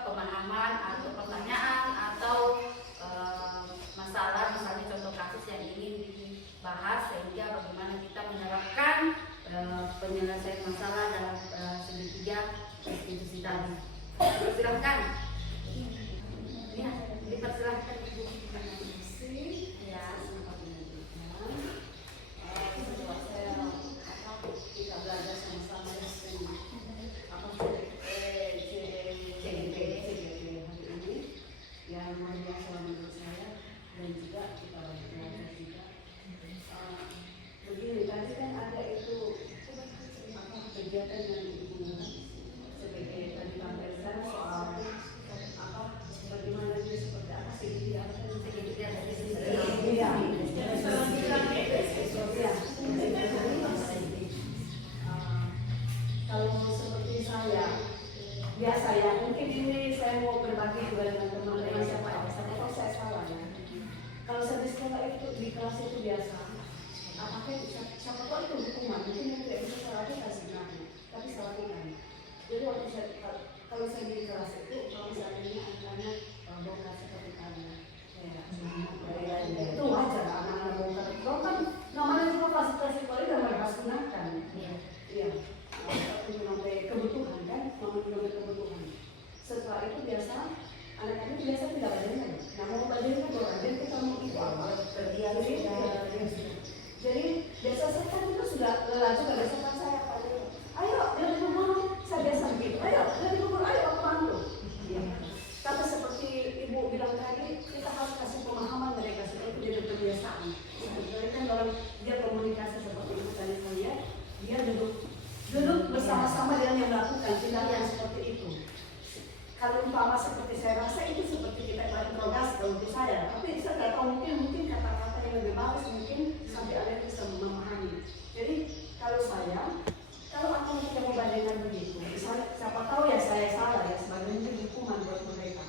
pemahaman atau pertanyaan atau masalah, misalnya contoh kasus yang ingin dibahas sehingga bagaimana kita menerapkan penyelesaian masalah dalam segitiga institusi tadi. Silahkan. Ya, dipersilahkan Ibu. Ya, Kita belajar sama-sama yang luar biasa menurut saya dan juga kita belajar juga begini. Tadi kan ada itu kegiatan yang digunakan sebagai tadi lampiran soal bagaimana dia seperti apa segitiga kalau seperti saya biasa ya, mungkin ini saya mau berbagi juga dengan teman-teman siapa tahu saya salah ya. Kalau saya di sekolah itu di kelas itu biasa, apakah siapa tahu itu hukuman, mungkin yang tidak bisa saya lakukan sebenarnya, tapi saya lakukan. Jadi waktu kalau saya di kelas itu, kalau misalnya anak-anak bongkar seperti tadi, itu wajar anak-anak bongkar. Kalau kan namanya juga fasilitas sekolah dan mereka gunakan. Iya. Sampai kebutuhan kan, memenuhi kebutuhan. Setelah itu biasa anak-anak biasa tidak belajar. Nah mau belajar kan orang, jadi kita mau itu apa? Jadi biasa saya kan itu sudah lelah juga. Biasa kan saya ayo dari guru saya biasa begitu. Ayo dari guru, ayo aku bantu. Tapi seperti ibu bilang tadi, kita harus kasih pemahaman mereka supaya itu jadi kebiasaan. Jadi kan dalam dia komunikasi seperti itu tadi saya, dia duduk bersama-sama dengan yang melakukan tindakan seperti itu. Kalau umpama seperti saya rasa itu seperti kita berinterogasi untuk saya, tapi saya tidak tahu mungkin kata-kata yang lebih bagus mungkin sampai ada bisa memahami. Jadi kalau aku kita membandingkan begitu, misalnya siapa tahu ya saya salah ya sebagai mungkin hukuman buat mereka.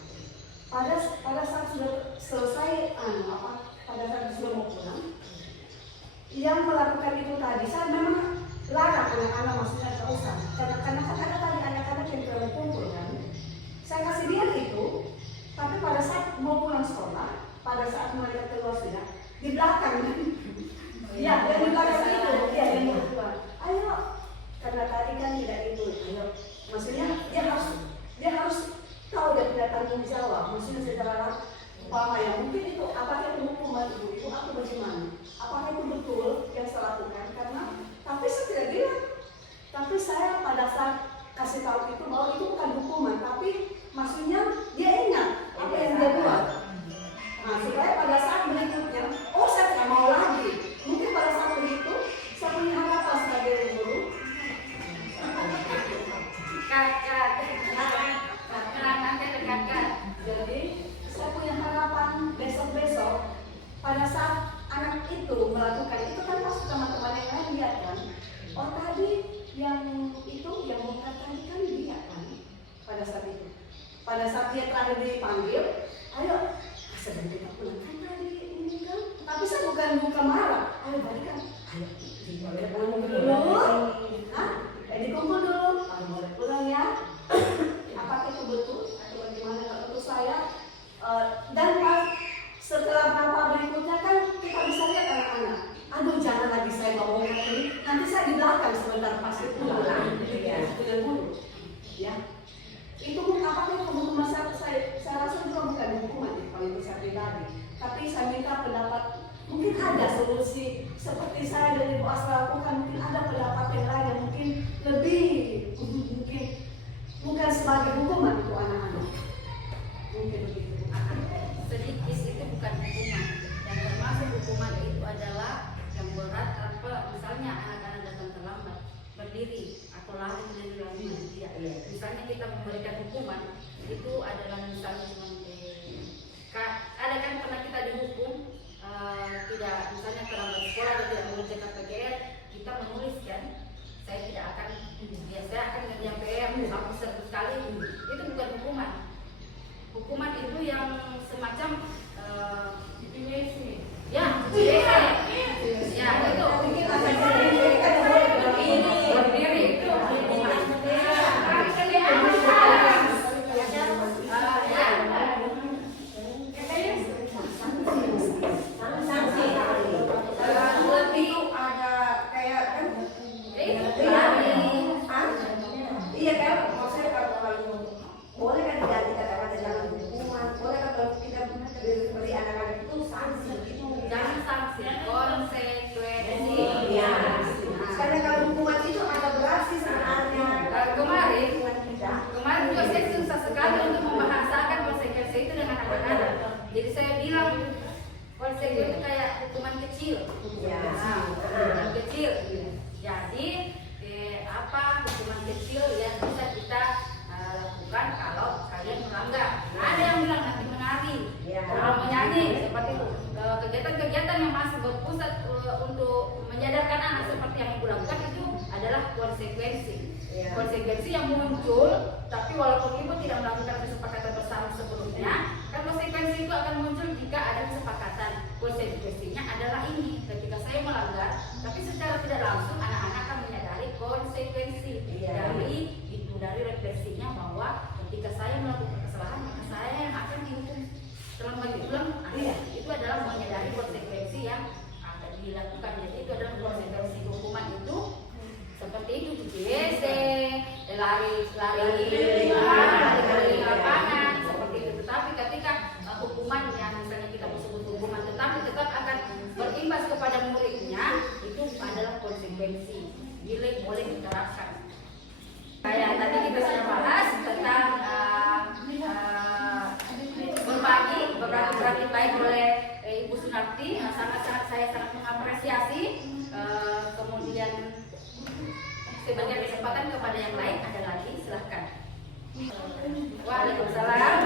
Pada saat sudah selesai pada saat sudah mau pulang, yang melakukan itu tadi saya memang larang anak-anak maksudnya tidak usah karena ada tadi anak-anak yang terlalu kumpul kan. Saya kasih dia itu, tapi pada saat mau pulang sekolah, pada saat mereka keluar sudah di belakang, ya yang di belakang itu, ya yang mau keluar. Ayo, karena tadi kan tidak itu, ayo, maksudnya dia harus tahu dia punya tanggung jawab, maksudnya secara umpama ya mungkin itu apakah itu hukuman ibu atau bagaimana? Apakah itu betul yang saya lakukan? Karena tapi saya tidak bilang. Tapi saya pada saat kasih tahu itu bahwa itu bukan hukuman, tapi maksudnya dia ingat apa yang dia buat. Nah, supaya pada saat berikutnya, oh saya tidak mau lagi. Mungkin pada saat begitu, saya punya harapan sebagai guru. Kakak. Jadi saya punya harapan besok-besok pada saat anak itu melakukan itu kan pasti teman-teman yang lain lihat kan. Oh tadi yang bongkar tadi kan dia kan pada saat itu. Pada saat dia terakhir dipanggil, ayo sedang kita pulang kan tadi ini kan. Tapi saya bukan marah. Ayo balikan. Ayo dikumpul dulu. Dikumpul dulu. Boleh pulang ya. Apakah itu betul atau bagaimana? Kalau menurut saya dan setelah berapa berikutnya kan kita bisa lihat anak-anak. Aduh jangan lagi saya bawa ini. Nanti saya di belakang sebentar pasti pulang. Dengan guru. Ya. Itu apakah itu hukuman saya rasa juga bukan hukuman ya, kalau itu saya pribadi. Tapi saya minta pendapat. Mungkin ada solusi seperti saya dan Ibu Asra lakukan. Mungkin ada pendapat yang lain yang mungkin lebih mungkin bukan sebagai hukuman untuk anak-anak. Mungkin begitu. Sedikit itu bukan hukuman. Yang termasuk hukuman itu adalah yang berat apa misalnya anak-anak datang terlambat berdiri atau lari dari dia. Misalnya kita memberi memberikan hukuman itu adalah misalnya cuma ada kan pernah kita dihukum tidak misalnya terlambat sekolah atau tidak mengerjakan PR, kita menulis kan, saya tidak akan saya akan ngerjain PR sampai 100 kali, itu bukan hukuman. Hukuman itu yang semacam ya itu berdiri itu hukuman. Iya kan, maksudnya kalau boleh kan tidak kata-kata dalam hukuman, boleh kan kalau kita beri anak-anak itu sanksi gitu. Jangan sanksi, konsekuensi. Iya. Karena kalau hukuman itu ada berarti sebenarnya. Kemarin juga saya susah sekali untuk membahasakan konsekuensi itu dengan anak-anak. Jadi saya bilang konsekuensi itu kayak hukuman kecil. Hukuman kecil. Jadi apa hukuman kecil yang bisa kita lakukan kalau kalian melanggar? Ada yang bilang nanti menari, kalau menyanyi seperti itu. Kegiatan-kegiatan yang masih berpusat untuk menyadarkan anak seperti yang ibu lakukan itu adalah konsekuensi. Konsekuensi yang muncul, tapi walaupun ibu tidak melakukan kesepakatan bersama sebelumnya, kan konsekuensi itu akan muncul jika ada kesepakatan. Konsekuensinya adalah ini, ketika saya melanggar, tapi secara tidak langsung anak-anak akan menyadari konsekuensi dari refleksinya bahwa ketika saya melakukan kesalahan, maka saya yang akan dihukum selama diulang. Itu adalah menyadari konsekuensi yang akan dilakukan. Jadi itu adalah konsekuensi hukuman itu seperti itu, WC, lari lapangan seperti itu. Tetapi ketika hukuman yang misalnya kita sebut hukuman tetapi tetap akan berimbas kepada muridnya, itu adalah konsekuensi. Boleh diterapkan. Kayak tadi kita sudah bahas tentang berbagi beberapa baik oleh Ibu Sunarti, saya sangat mengapresiasi. Kemudian sebagai kesempatan kepada yang lain ada lagi, silahkan. Waalaikumsalam.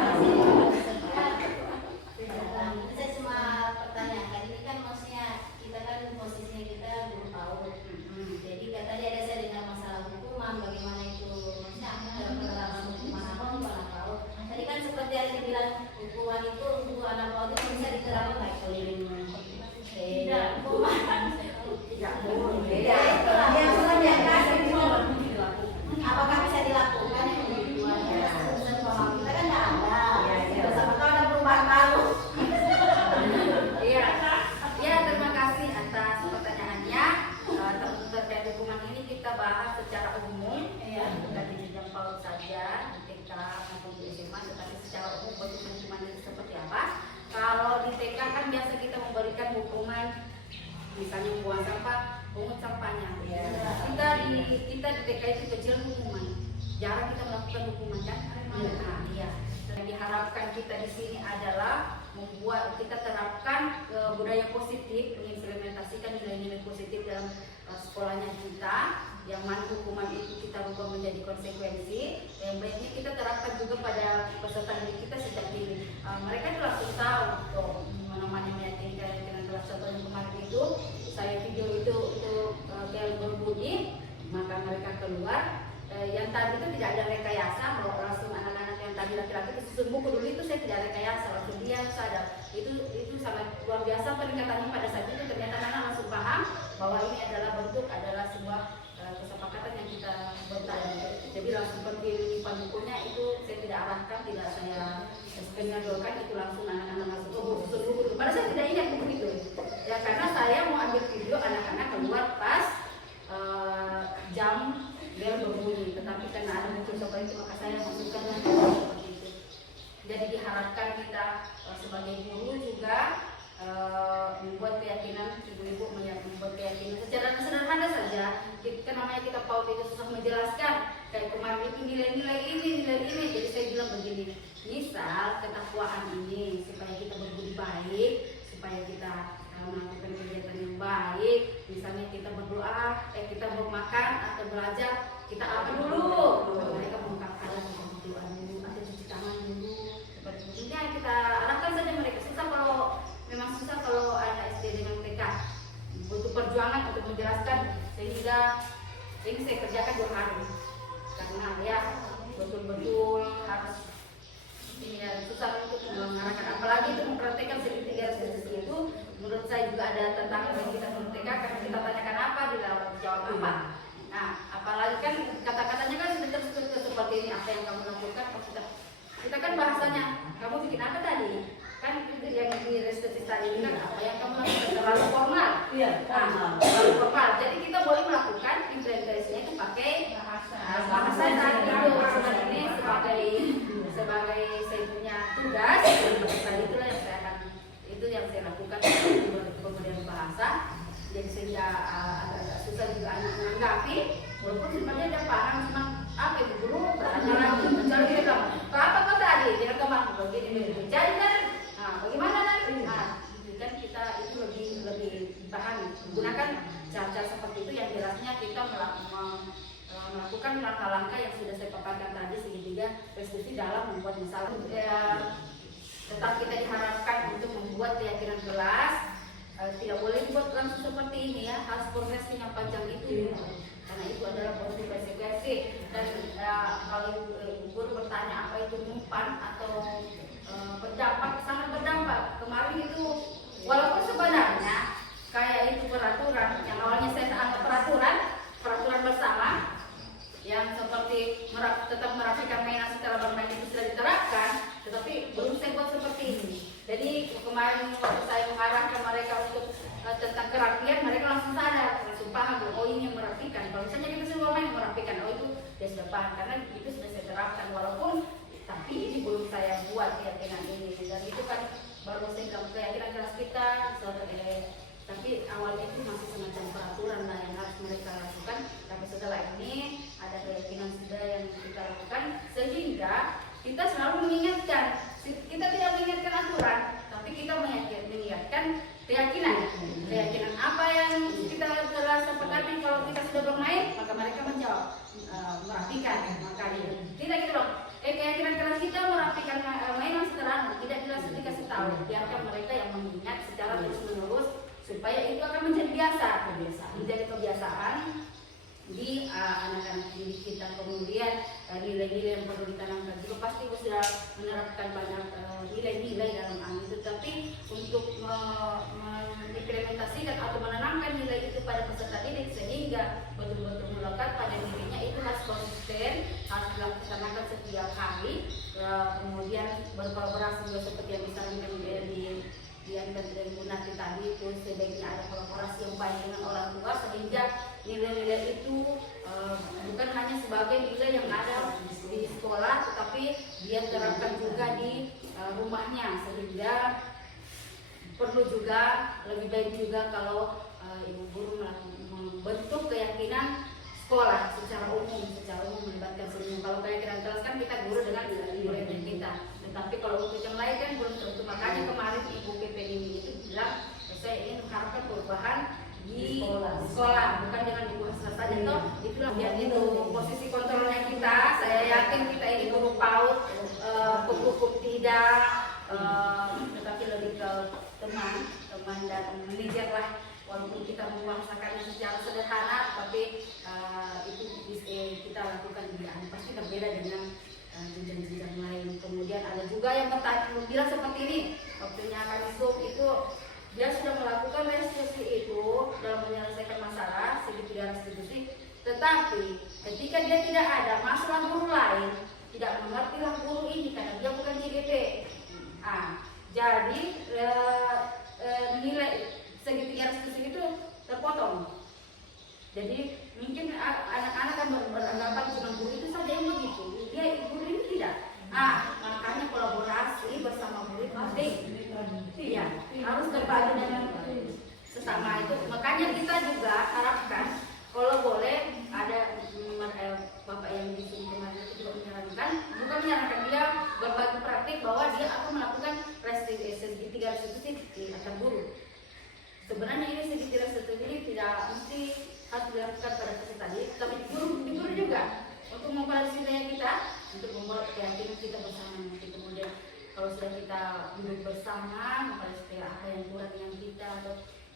Saya cuma pertanyakan, ini kan maksudnya kita kan posisinya kita belum tahu. Jadi tadi ada saya dengar masalah hukuman, bagaimana itu maksudnya dalam penerapan hukuman apa anak PAUD. Tadi kan seperti yang dibilang hukuman itu untuk anak PAUD itu bisa diterapkan baik keliling. Tidak hukuman. Tidak boleh. Yang sebenarnya apakah bisa dilakukan yang kedua? Kita kan tidak ada. Sama tahu ada perubahan baru. Iya, terima kasih atas pertanyaannya. Terkait hukuman ini kita bahas secara umum, bukan di jenjang PAUD saja, di TK maupun di SMA, tetapi secara umum bentuk hukuman itu seperti apa. Kalau di TK kan biasa kita memberikan hukuman, misalnya buang sampah, pungut sampahnya. Kita di TK itu kecil hukuman, jarang kita melakukan hukuman kan? Yang diharapkan kita di sini adalah membuat kita terapkan budaya positif, mengimplementasikan nilai-nilai positif dalam sekolahnya kita, yang mana hukuman itu kita rubah menjadi konsekuensi. Yang baiknya kita terapkan juga pada peserta didik kita sejak dini. Mereka itu langsung tahu tuh namanya meyakinkan dengan kelas contohnya kemarin itu saya video itu bel berbunyi, maka mereka keluar. Yang tadi itu tidak ada rekayasa, bahwa langsung anak-anak yang tadi laki-laki susun buku dulu itu saya tidak rekayasa, langsung dia sadar. Itu sangat luar biasa peningkatannya pada saat itu. Ternyata anak langsung paham bahwa ini adalah sebuah kesepakatan yang kita buat tadi. Jadi langsung pergi lipat bukunya itu saya tidak arahkan, tidak saya skenario-kan, itu langsung anak-anak langsung susun buku. Pada saya tidak ingat buku itu. Ya karena saya mau ambil video anak-anak keluar pas jam bel berbunyi, tetapi karena ada muncul seperti itu maka saya masukkan seperti itu. Jadi diharapkan kita sebagai guru juga membuat keyakinan, ibu-ibu membuat keyakinan secara sederhana saja. Kita namanya kita PAUD itu susah menjelaskan. Kayak kemarin itu nilai-nilai ini. Jadi saya bilang begini, misal ketakwaan ini supaya kita berbudi baik, supaya kita melakukan kegiatan yang baik. Misalnya kita berdoa, kita mau makan atau belajar, kita apa dulu? Mereka mengungkapkan berdoa kita kan bahasanya, kamu bikin apa tadi? Kan itu yang di restitusi tadi itu kan apa yang kamu lakukan terlalu formal. Iya, Nah, terlalu formal. Jadi kita boleh melakukan implementasinya itu pakai bahasa tadi itu. Cuman ini sebagai saya punya tugas, tadi itulah yang saya akan itu yang saya lakukan pemberian bahasa. Jadi sehingga agak susah juga anak menanggapi, walaupun sebenarnya dia paham, cuma apa itu guru bertanya lagi, mencari dia bilang, apa kau tadi? Dia teman begini, jadi kan, bagaimana nanti? Itu kan kita itu lebih paham, gunakan cara-cara seperti itu yang jelasnya kita melakukan langkah-langkah yang sudah saya paparkan tadi segitiga restitusi dalam membuat masalah. Tetap kita diharapkan untuk membuat keyakinan kelas. Tidak boleh dibuat langsung seperti ini ya, harus prosesnya yang panjang itu, karena itu adalah proses konsekuensi. Dan kalau guru bertanya apa itu umpan atau berdampak, sangat berdampak. Kemarin itu walaupun sebenarnya kayak itu peraturan yang awalnya saya anggap peraturan bersama yang seperti tetap merapikan mainan secara bermain itu sudah diterapkan, tetapi belum saya buat seperti ini. Jadi kemarin waktu saya mengarahkan mereka untuk tentang kerapian, mereka langsung sadar, langsung paham, oh ini yang merapikan. Kalau misalnya kita semua main merapikan, oh itu dia sudah paham karena itu sudah saya terapkan. Walaupun tapi ini belum saya buat keyakinan ini, dan itu kan baru saya bilang keyakinan kelas kita. Tapi awalnya itu masih semacam peraturan lah yang harus mereka lakukan. Tapi setelah ini ada keyakinan sudah yang kita lakukan, sehingga kita selalu mengingatkan. Kita tidak mengingatkan aturan, tapi kita mengingatkan keyakinan apa yang kita telah sepakati. Kalau kita sudah bermain, maka mereka menjawab merapikan. Makanya tidak gitu loh. Keyakinan kelas kita merapikan mainan setelah tidak jelas dikasih tahu. Biarkan mereka yang mengingat secara terus menerus supaya itu akan menjadi menjadi kebiasaan di anak-anak didik kita. Kemudian nilai-nilai yang perlu ditanamkan juga pasti sudah menerapkan banyak nilai-nilai dalam itu, tapi untuk mengimplementasikan atau menanamkan nilai itu pada peserta didik sehingga betul-betul melekat pada dirinya, itu harus konsisten, harus dilaksanakan setiap hari. Kemudian berkolaborasi juga seperti yang disarankan dan Gunati tadi, itu sebaiknya ada kolaborasi yang baik dengan orang tua sehingga nilai-nilai itu bukan hanya sebagai nilai yang ada di sekolah, tetapi dia terapkan juga di rumahnya, sehingga perlu juga lebih baik juga kalau ibu guru membentuk keyakinan sekolah secara umum melibatkan semua. Kalau keyakinan kelas kan kita guru dengan murid kita, tetapi kalau untuk yang lain kan belum tentu. Makanya kemarin Ibu PPDM itu bilang saya ingin mengharapkan perubahan di sekolah, bukan dengan ibu asal saja. Toh itulah biar itu posisi kontrolnya kita. Saya yakin kita ini guru PAUD, hukum tidak, tetapi lebih ke teman dan manajer lah. Walaupun kita membahasakannya secara sederhana, tapi itu kita lakukan di pasti berbeda dengan jenjang-jenjang lain. Kemudian ada juga yang bilang seperti ini, waktunya kami itu dia sudah melakukan restitusi itu dalam menyelesaikan masalah segitiga restitusi, tetapi ketika dia tidak ada masalah guru lain, tidak mengertilah guru ini karena dia bukan JGP. Jadi nilai segitiga restitusi itu terpotong. Jadi mungkin anak-anak kan beranggapan cuma guru itu saja yang begitu, dia guru ini tidak. Makanya kolaborasi bersama guru penting. Iya, harus berbagi dengan sesama itu. Makanya kita juga harapkan kalau boleh ada bapak yang di sini kemarin itu juga menyarankan, bukan menyarankan, dia berbagi praktik bahwa dia akan melakukan segitiga restitusi di antar guru. Sebenarnya ini segitiga restitusi ini tidak mesti harus dilakukan pada peserta didik, tapi guru juga untuk memfasilitasi kita, untuk membuat keyakinan kita bersama. Nanti kemudian kalau sudah kita duduk bersama, memfasilitasi apa yang kurang yang kita,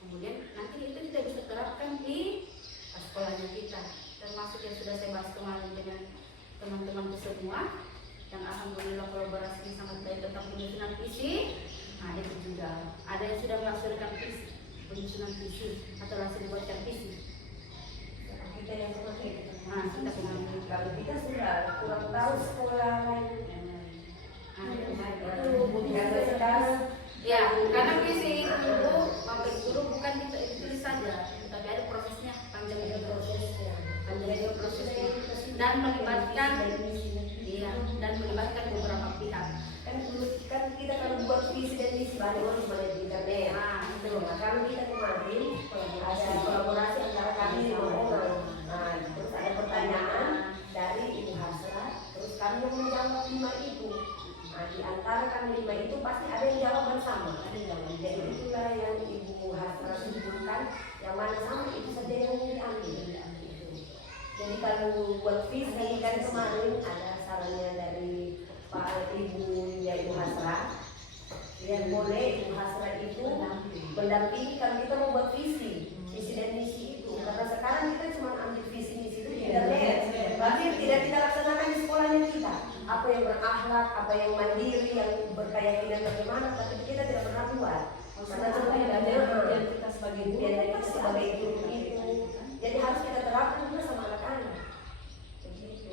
kemudian nanti itu kita bisa terapkan di sekolahnya kita. Termasuk yang sudah saya bahas kemarin dengan teman-temanku semua, yang alhamdulillah kolaborasinya sangat baik tentang penyusunan visi. Itu juga ada yang sudah melaksanakan visi, penyusunan visi atau langsung dibuatkan visi. Kita yang seperti itu. Kita Kalau kita sudah kurang tahu sekolah lain. di antara kami 5 itu pasti ada yang jawaban sama. Jadi itulah yang Ibu Hasra sebutkan, yang mana sama itu saja yang diambil. Jadi kalau buat visi kan kemarin ada sarannya dari Pak Ibu Hasra, yang boleh Ibu Hasra itu mendampingi kalau kita mau buat visi dan misi itu. Karena sekarang kita cuma ambil visi misi itu di internet, tapi tidak kita laksanakan di sekolahnya kita. Apa yang berakhlak, apa yang mandiri, yang berkeyakinan bagaimana, tapi kita tidak pernah buat. Karena cuma yang kita sebagai guru itu. Jadi harus kita terapkan juga sama anak-anak.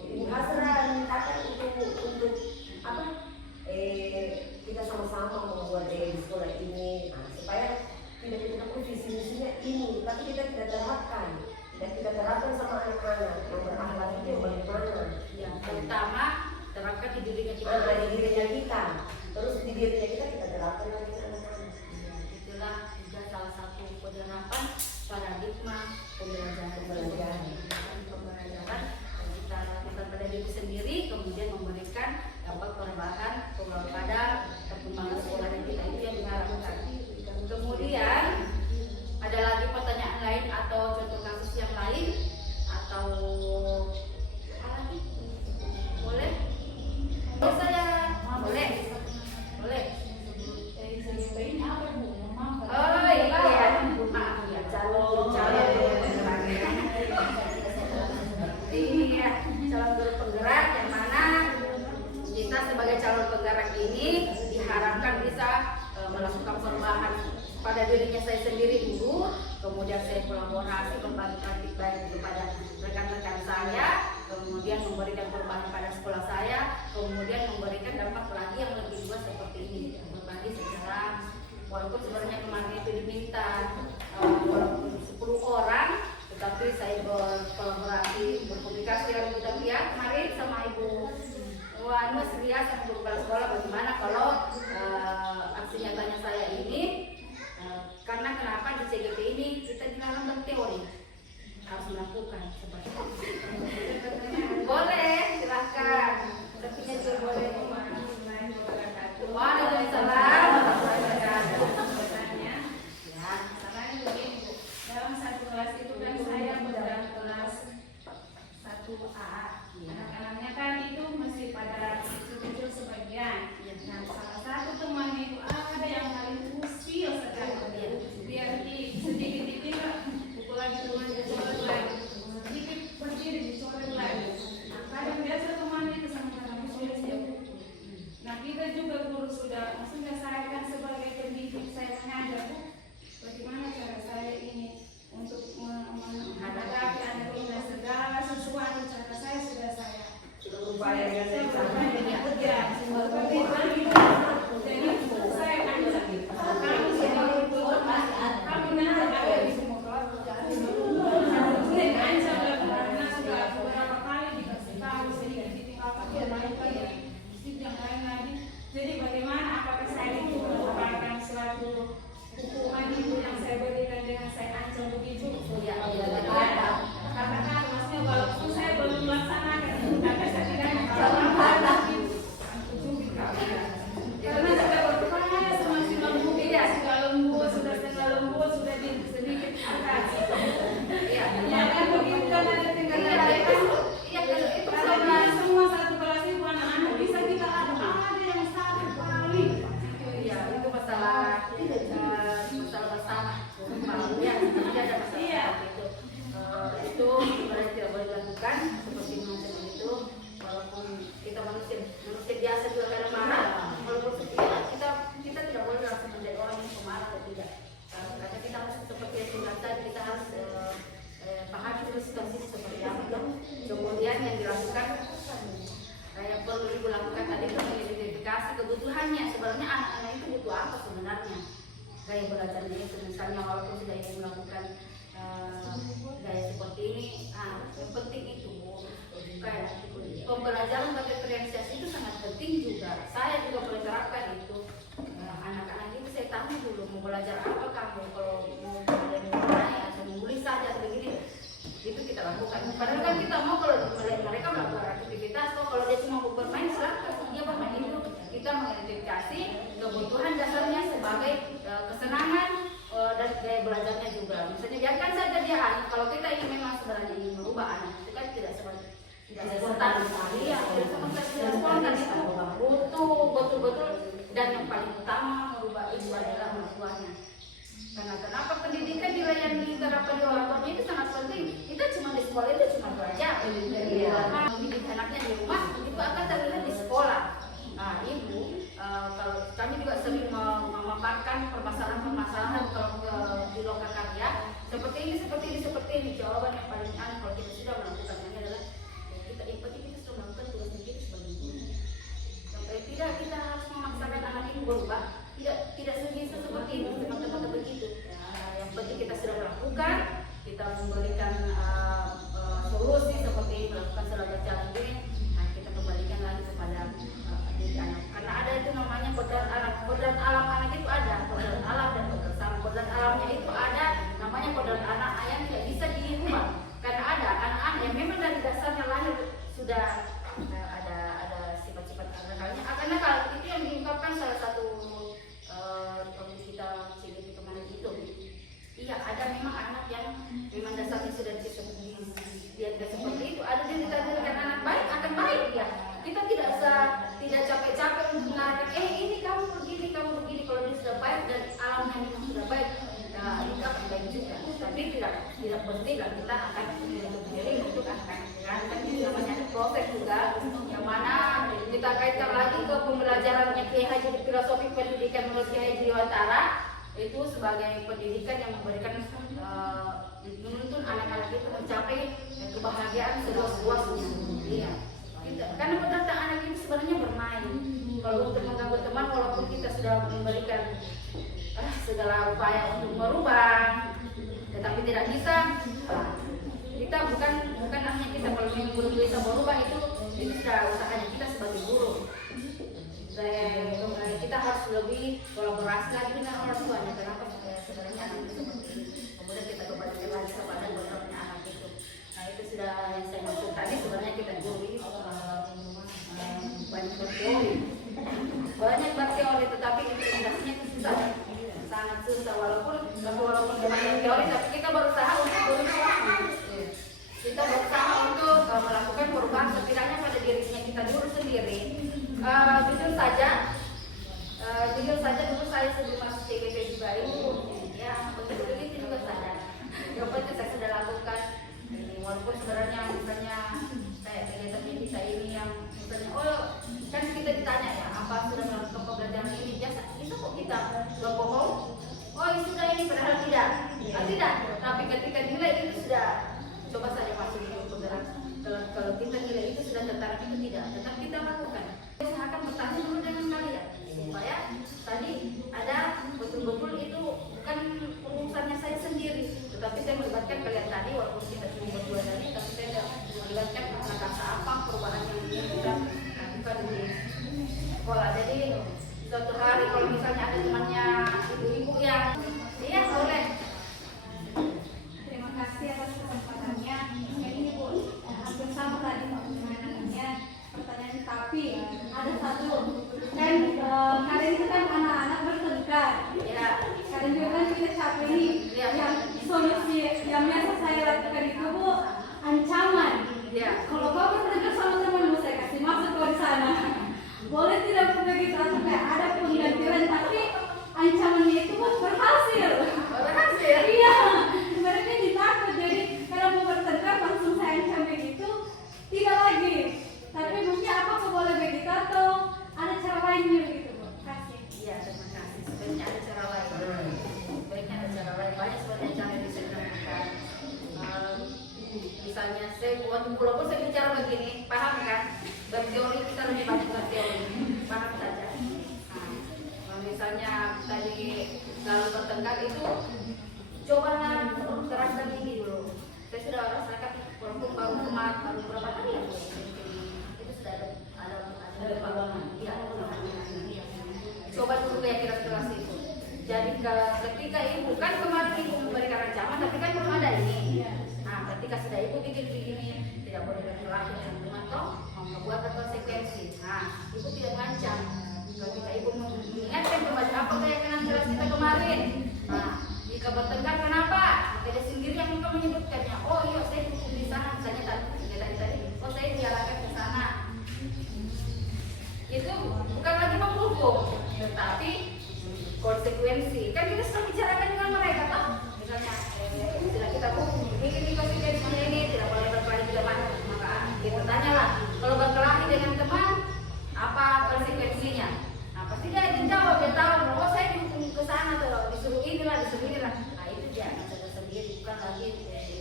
Ibu Hasra mintakan untuk apa? Kita sama-sama membuat di sekolah ini, supaya tidak kita tahu visi misinya ini, tapi kita tidak terapkan. Dan kita terapkan sama anak-anak yang berakhlak itu bagaimana? Yang pertama terapkan di dirinya kita. Di dirinya kita. Terus di dirinya kita terapkan lagi anak-anak. Itulah juga salah satu penerapan paradigma pembelajaran kita lakukan pada diri sendiri, kemudian memberikan dampak perubahan pada perkembangan sekolah kita itu yang diharapkan. Kemudian ada lagi pertanyaan lain atau contoh kasus yang lain atau apa lagi? Boleh? Saya boleh. Oh iya, maaf ya, calon guru penggerak yang mana kita sebagai calon penggerak ini diharapkan bisa melakukan perubahan pada dirinya saya sendiri dulu, kemudian saya kolaborasi berbagi baik kepada rekan-rekan saya, kemudian memberikan perubahan pada sekolah saya, kemudian memberikan dampak lagi yang lebih luas seperti ini, berbagi secara walaupun sebenarnya kemarin itu diminta 10 orang, tetapi saya berkolaborasi berkomunikasi dengan Ibu Tabia kemarin sama Ibu Wanu Sria sama Ibu Kepala Sekolah bagaimana kalau aksi nyatanya saya ini karena kenapa di CGT ini kita di dalam berteori harus melakukan seperti itu. Boleh, silahkan. Tapi juga boleh. Waalaikumsalam. Dalam satu kelas itu kan saya dalam kelas 1A. Anak-anaknya kan itu masih pada kecil sebagian. Nah, salah satu teman itu ada yang paling usil sekali. Dia sedikit ditinggal, pukul lagi temannya coret lagi. Sedikit berdiri dicoret lagi. Nah, kadang biasa temannya itu sama-sama usil siap. Nah, kita juga guru sudah, maksudnya saya kan sebagai pendidik saya mengajar, Bu, bagaimana cara saya ini untuk menghadapi anak ini segala sesuatu cara saya sudah saya Upaya yang jadi saya ancam kamu nanti ada di semua kelas saya ancam karena sudah beberapa kali dikasih tahu sedikit ditinggalkan yang lain lagi. Jadi bagaimana apakah saya itu merupakan suatu hukuman itu yang saya berikan dengan saya ancam begitu? Katakan maksudnya walaupun saya belum melaksanakan itu, tapi saya tidak melaksanakan itu. Karena sudah berupaya semakin lembut, sudah lembut, sudah setengah lembut, sudah sedikit angkat. Ya kan begitu kan ada tingkatan itu. Karena semua satu kelas itu anak-anak bisa kita ada yang sangat paling. Iya, itu masalah bersama. Ya, sebenarnya ada masalah itu sebenarnya tidak boleh dilakukan seperti macam itu. Walaupun kita manusia biasa juga kadang marah, walaupun kita tidak boleh langsung menjadi orang yang pemarah atau tidak. Karena kita harus seperti yang sudah tadi, kita harus pahami dulu situasi seperti apa. Kemudian yang dilakukan yang perlu ibu lakukan tadi itu mengidentifikasi kebutuhannya. Sebenarnya anak-anak itu butuh apa sebenarnya? Gaya belajarnya itu misalnya walaupun sudah ibu melakukan gaya seperti ini, yang penting itu kayak pembelajaran diferensiasi itu sangat penting juga. Saya juga boleh terapkan itu. Anak-anak itu saya tahu dulu mau belajar apa kamu, kalau mau belajar mengenai atau menulis saja begini itu kita lakukan. Padahal kan kita mau kalau mereka melakukan aktivitas, kalau dia cuma mau bermain silahkan dia bermain itu. Kita yang paling utama merubah ibu adalah orang tuanya. Karena kenapa pendidikan nilai yang diterapkan di orang tuanya itu sangat penting. Kita cuma di sekolah itu cuma belajar. Nah, mendidik anaknya di rumah itu akan terlihat di sekolah. Nah, ibu, kalau kami juga sering memaparkan permasalahan-permasalahan di Lokakarya seperti ini. Jawaban yang paling aneh kalau kita sudah melakukannya adalah yang penting kita sudah melakukan tugasnya kita sebagai guru. Sampai tidak kita harus memaksakan anak ibu berubah. Tidak seperti itu teman-teman begitu. Yang penting kita sudah melakukan, kita memberikan solusi seperti melakukan seragam challenge. Nah, kita kembalikan lagi kepada diri anak. Karena ada itu namanya kodrat alam. Kodrat alam anak itu ada, kodrat alam dan kodrat saraf. Kodrat alamnya itu ada, namanya kodrat anak yang tidak bisa diubah. Karena ada anak-anak yang memang dari dasarnya lahir sudah ada sifat-sifat akalnya. Nakal itu yang diungkapkan salah satu kita CGT kemarin itu. Iya, ada memang anak yang memang dasarnya sudah dilihat seperti itu. Ada yang ditakdirkan anak baik akan baik ya. Kita tidak capek-capek untuk mengarahkan ini kamu begini. Kalau dia sudah baik dan alamnya memang sudah baik, nah itu akan baik juga. Tapi tidak penting lah kita akan menutup diri untuk anak-anak. Itu namanya proses juga, yang mana kita kaitkan lagi ke pembelajarannya Kiai Haji Filosofi Pendidikan menurut Kiai Haji Dewantara itu sebagai pendidikan yang memberikan menuntun anak-anak itu mencapai kebahagiaan seluas-luasnya. Iya. Karena pada anak itu sebenarnya bermain. Kalau untuk mengganggu teman, walaupun kita sudah memberikan segala upaya untuk merubah, tetapi tidak bisa. Kita bukan hanya kita kalau yang guru bisa berubah itu sudah usahanya kita sebagai guru. Kita harus lebih kolaborasi lagi dengan orang tuanya. Kenapa sebenarnya anak itu seperti ini. Kemudian kita kembalikan lagi kepada beberapa anak itu. Nah itu sudah yang saya maksud tadi. Sebenarnya kita guru ini banyak berteori, tetapi implementasinya itu susah, sangat susah. Walaupun banyak teori, tapi kita berusaha untuk berusaha. Kita berusaha untuk melakukan perubahan setidaknya pada dirinya kita dulu sendiri. Jujur saja dulu saya sebelum masuk CGT juga itu ya betul itu juga sadar apa itu saya sudah lakukan ini, walaupun sebenarnya misalnya kayak kegiatan kita ini yang misalnya kan kita ditanya ya apa sudah melakukan pembelajaran ini biasa itu kok kita berbohong sudah ini padahal tidak tapi ketika nilai itu sudah coba saja masuk di pembelajaran kalau kita nilai itu sudah tertarik itu tidak tetap kita lakukan. Saya akan bertanya dulu dengan kalian supaya tadi ada betul-betul itu bukan urusannya saya sendiri, tetapi saya melibatkan kalian tadi walaupun kita cuma berdua tadi, tapi saya melibatkan kata apa perubahan yang kita lakukan di sekolah. Jadi suatu hari kalau misalnya ada temannya ibu-ibu yang iya boleh. Terima kasih atas kesempatannya. Ini Bu, hampir sama tadi pertanyaannya. Tapi ada satu kan kalian itu kan anak-anak bertengkar. Ya. Kalian juga kan kita capek nih. Yang solusi yang biasa saya lakukan itu Bu ancaman. Ya. Kalau kau bertengkar sama temanmu saya kasih masuk kau di sana. Boleh tidak begitu atau kayak ada penggantian tapi ancamannya itu Bu berhasil. Berhasil. Iya. Mereka ditakut jadi kalau mau bertengkar langsung saya ancam begitu tidak lagi. Tapi mungkin apa kok boleh begitu atau ada cara lainnya begitu Bu? Kasih. Iya terima kasih. Sebenarnya ada cara lain. Banyak sebenarnya cara yang bisa dilakukan. Misalnya saya walaupun saya bicara begini, paham kan? Berteori kita lebih banyak berteori, paham saja. Misalnya tadi dalam bertengkar itu coba teraskan ini dulu. Saya sudah rasakan walaupun baru beberapa hari ya. Ada pengalaman, ya ada pengalaman. Coba dulu ya kira-kira itu. Jadi ketika ibu kan kemarin ibu memberikan ancaman, tapi kan belum ada ini. Nah, ketika sudah ibu bikin begini, tidak boleh lagi dengan toh membuat konsekuensi. Nah, ibu tidak mengancam. Ketika ibu mengingatkan kepada apa keyakinan jelas kita kemarin. Nah, jika bertengkar kenapa? Maka dia sendiri yang menyebutkannya. Oh iya, saya dukung di sana, misalnya tadi. Oh saya diarahkan ke sana. Itu bukan lagi menghukum, tetapi konsekuensi kan kita sudah bicarakan dengan mereka toh, misalnya sudah kita ini konsekuensinya ini tidak boleh berkelahi di teman, maka kita tanyalah kalau berkelahi dengan teman apa konsekuensinya. Nah pasti dia dijawab, dia tahu bahwa saya dihukum ke sana tuh, disuruh inilah. Nah itu dia bisa sendiri, bukan lagi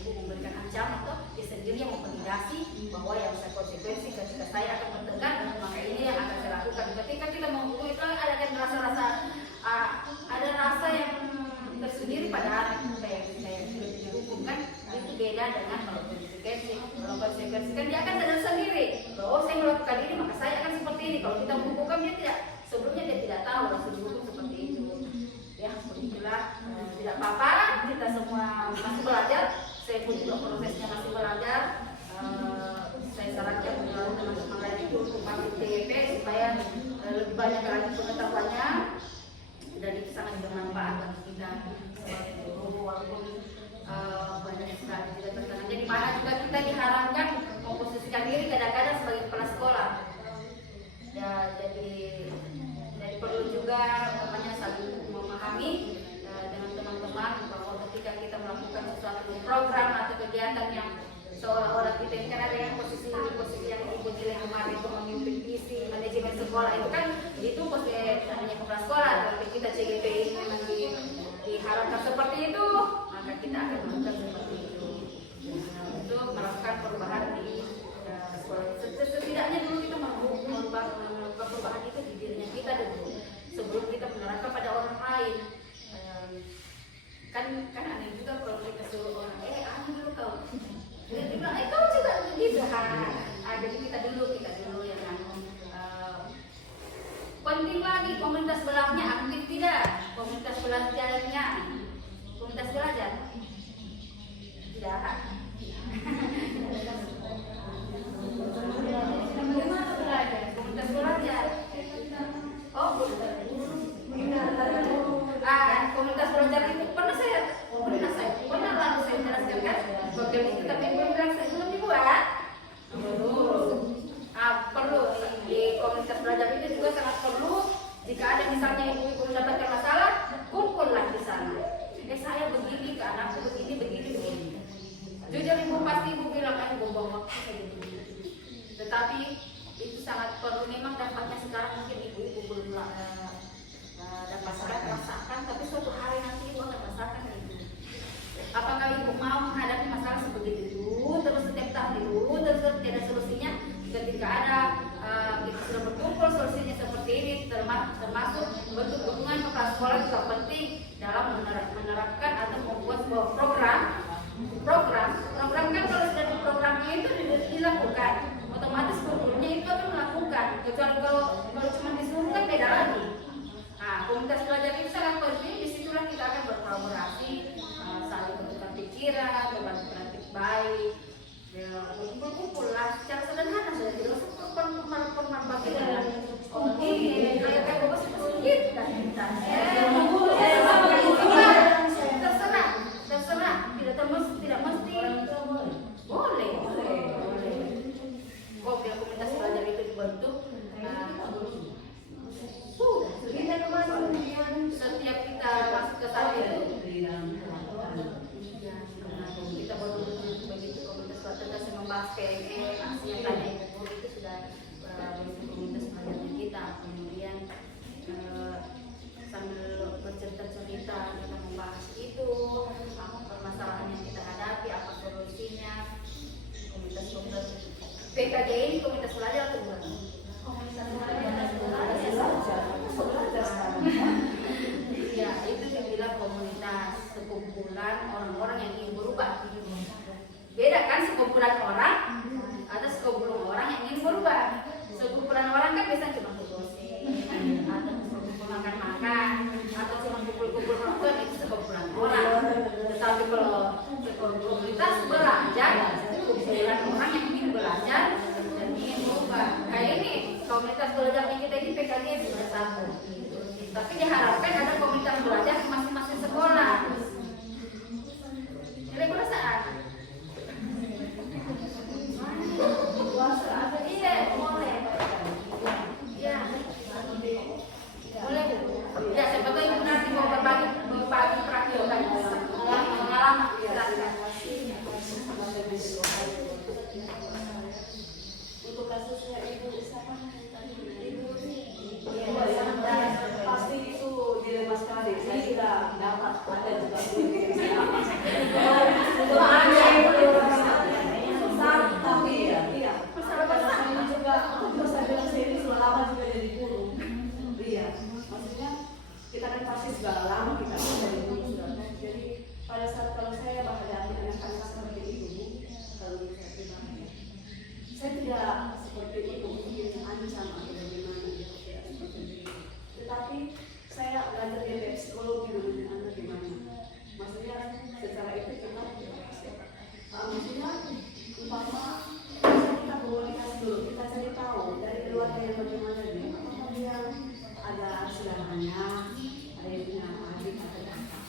ibu memberikan ancaman atau dia sendiri yang memvalidasi bahwa yang saya konsekuensi ketika saya akan bertengkar, maka ini yang akan saya lakukan. Ketika kita menghukum itu ada kan rasa yang tersendiri pada anak kayak sudah dihukum kan, itu beda dengan kalau konsekuensi. Kalau konsekuensi kan dia akan sadar sendiri bahwa saya melakukan ini maka saya akan seperti ini. Kalau kita menghukum dia tidak, sebelumnya dia tidak tahu langsung dihukum seperti itu. Ya begitulah, tidak apa-apa, kita semua masih belajar. Saya pun juga prosesnya masih belajar. Saya sarankan teman-teman lain itu untuk masuk TYP supaya lebih banyak lagi pengetahuannya dan itu sangat bermanfaat bagi kita sebagai guru, walaupun banyak sekali tidak berkenan. Jadi mana juga kita diharapkan memposisikan diri kadang-kadang sebagai kepala sekolah. Ya, jadi perlu juga namanya saling memahami dengan teman-teman bahwa ketika kita melakukan sesuatu program atau kegiatan yang seolah-olah kita ini kan ada yang posisi yang ibu nilai kemarin itu memimpin visi manajemen sekolah itu kan itu posisi namanya kepala sekolah. Tapi kita CGP ini memang diharapkan seperti itu, maka kita akan melakukan seperti itu untuk melakukan perubahan di sekolah. Setidaknya dulu kita melakukan perubahan itu di dirinya kita dulu sebelum kita menerapkan pada orang lain. Kan aneh juga kalau kita suruh orang aneh dulu kau, dia bilang kau juga begitu kan. Jadi kita dulu ya kan. Penting lagi komunitas belahnya aktif tidak, komunitas belajarnya, komunitas belajar tidak. Komunitas belajar. Oh, komunitas belajar itu pernah lalu saya jelaskan kan program itu, tapi belum dibuat. Perlu di komunitas belajar itu juga sangat perlu. Jika ada misalnya ibu-ibu mendapatkan masalah, kumpullah di sana. Saya begini ke anakku begini. Jujur ibu pasti ibu bilang buang waktu saya begini. Tetapi itu sangat perlu. Memang dampaknya sekarang mungkin ibu-ibu belum dapat rasakan, tapi suatu hari nanti ibu akan rasakan itu. Apakah ibu mau menghadapi masalah seperti itu terus setiap tahun terus tidak ada solusinya? Ketika ada kita sudah berkumpul solusinya seperti ini, termasuk bentuk dukungan kepala sekolah juga penting dalam menerapkan atau membuat sebuah program kan. Kalau sudah di programnya itu dilakukan, otomatis gurunya itu akan melakukan. Kecuali kalau cuma disuruh kan beda lagi. Komunitas belajar itu sangat penting. Disitulah kita akan berkolaborasi, saling bertukar pikiran, berbagi praktik baik. Berkumpul lah secara sederhana saja, tidak usah performa bagian. Ini kayak bagus sedikit dan kita. Terserah, tidak mesti. Boleh. Kok bila komunitas belajar itu dibentuk, setiap kita masuk ke sana itu kita baru begitu komunitas belajar saya membahas PME aksi yang tadi itu sudah komunitas belajar kita. Kemudian sambil bercerita-cerita kita membahas itu apa permasalahan yang kita hadapi, apa solusinya. Komunitas PKJ ini komunitas belajar atau bukan? Komunitas belajar. Ya, itu dibilang komunitas, sekumpulan orang-orang yang ingin berubah. Beda kan sekumpulan orang atau sekumpulan orang yang ingin berubah. Sekumpulan orang kan biasanya cuma gosip atau kumpul makan-makan atau cuma kumpul-kumpul nonton, itu sekumpulan orang. Tetapi kalau komunitas belajar, sekumpulan orang yang ingin belajar dan ingin berubah. Kayak ini komunitas belajar yang kita ini PKG sudah satu. Tapi diharapkan ada komunitas belajar di masing-masing sekolah. Jadi perasaan? Iya, boleh. Iya, boleh Bu. kita kan pasti sudah lama kita dari dulu sudah tahu. Jadi pada saat kalau saya menghadapi anak-anak seperti itu, kalau saya pribadi, saya tidak seperti itu mungkin ancam atau bagaimana ya, tidak seperti itu. Tetapi saya belajar dari psikologi mengenai anak gimana. Maksudnya secara itu kita maksudnya umpama kita komunikasi dulu, kita cari tahu dari keluarga yang bagaimana dia, apakah dia ada saudaranya, ada yang punya adik atau kakak.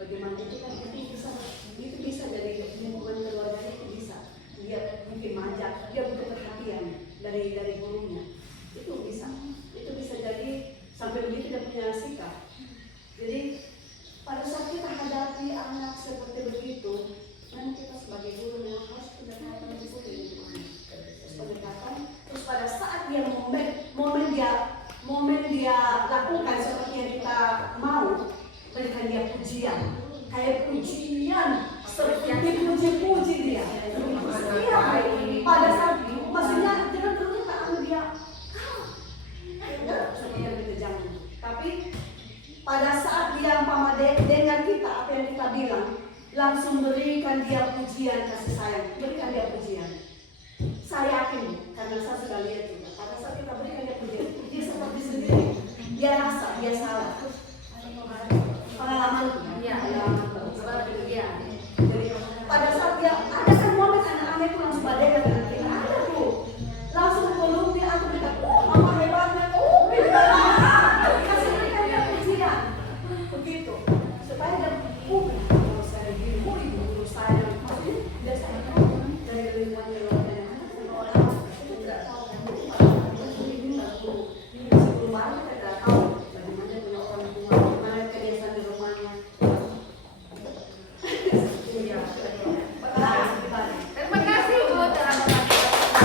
Bagaimana itu kan itu bisa dari lingkungan keluarga itu bisa. Dia mungkin manja, dia butuh perhatian dari gurunya. Itu bisa jadi sampai begitu dia punya sikap. Jadi pada saat kita hadapi anak seperti begitu, memang kita sebagai guru memang harus pendekatan disiplin untuk anak. Pendekatan, terus pada saat dia momen dia lakukan seperti yang kita mau, berikan dia pujian, kayak pujian seperti puji dia. Pada saat maksudnya jangan terus kita ambil dia, seperti yang kita jangan. Tapi pada saat dia umpama dengar kita apa yang kita bilang, langsung berikan dia pujian kasih sayang, berikan dia pujian. Saya yakin karena saya sudah lihat juga. Pada saat kita berikan dia pujian, dia seperti sendiri, dia rasa dia salah. Pengalaman, Iya, iya. jadi pada saat dia ada kan momen anak-anak itu langsung badai dengan kita, ada tuh langsung peluk dia atau kita, mama hebatnya, kasih berikan dia pujian, begitu supaya dia kalau saya gini, ibu saya, maksudnya dia saya tahu dari lingkungan keluarga yang ada sama orang itu tidak tahu kan, ini nggak perlu, ini sebelum baru kita tidak tahu bagaimana punya orang tua, bagaimana kebiasaan di rumahnya. Terima kasih Bu telah mengapresiasi.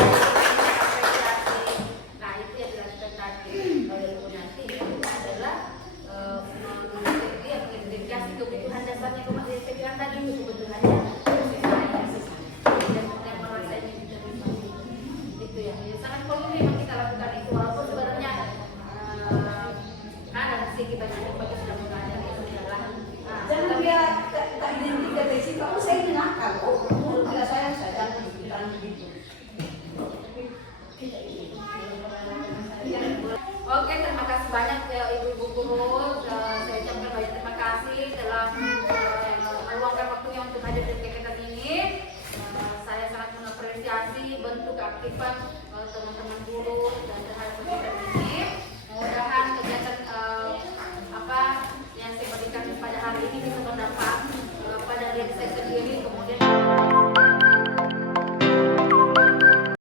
Nah itu yang dilakukan tadi oleh Bu Nanti itu adalah mengidentifikasi kebutuhan dasarnya kemanusiaan tadi, kebutuhannya kasih sayang dan yang merasa ingin diterima. Itu yang sangat perlu memang kita lakukan itu, walaupun sebenarnya ada segi banyak yang bagus sudah menghadapi adalah Jangan dia tak identifikasi kamu saya ini nakal. Oh, kamu tidak sayang saya jangan bilang begitu. Kita ini. Oke, terima kasih banyak ya Ibu-ibu guru. Saya ucapkan banyak terima kasih telah meluangkan waktunya untuk hadir di kegiatan ini. Saya sangat mengapresiasi bentuk keaktifan teman-teman guru dan terhadap kegiatan ini. Mudah-mudahan kegiatan apa yang saya berikan pada hari ini bisa berdampak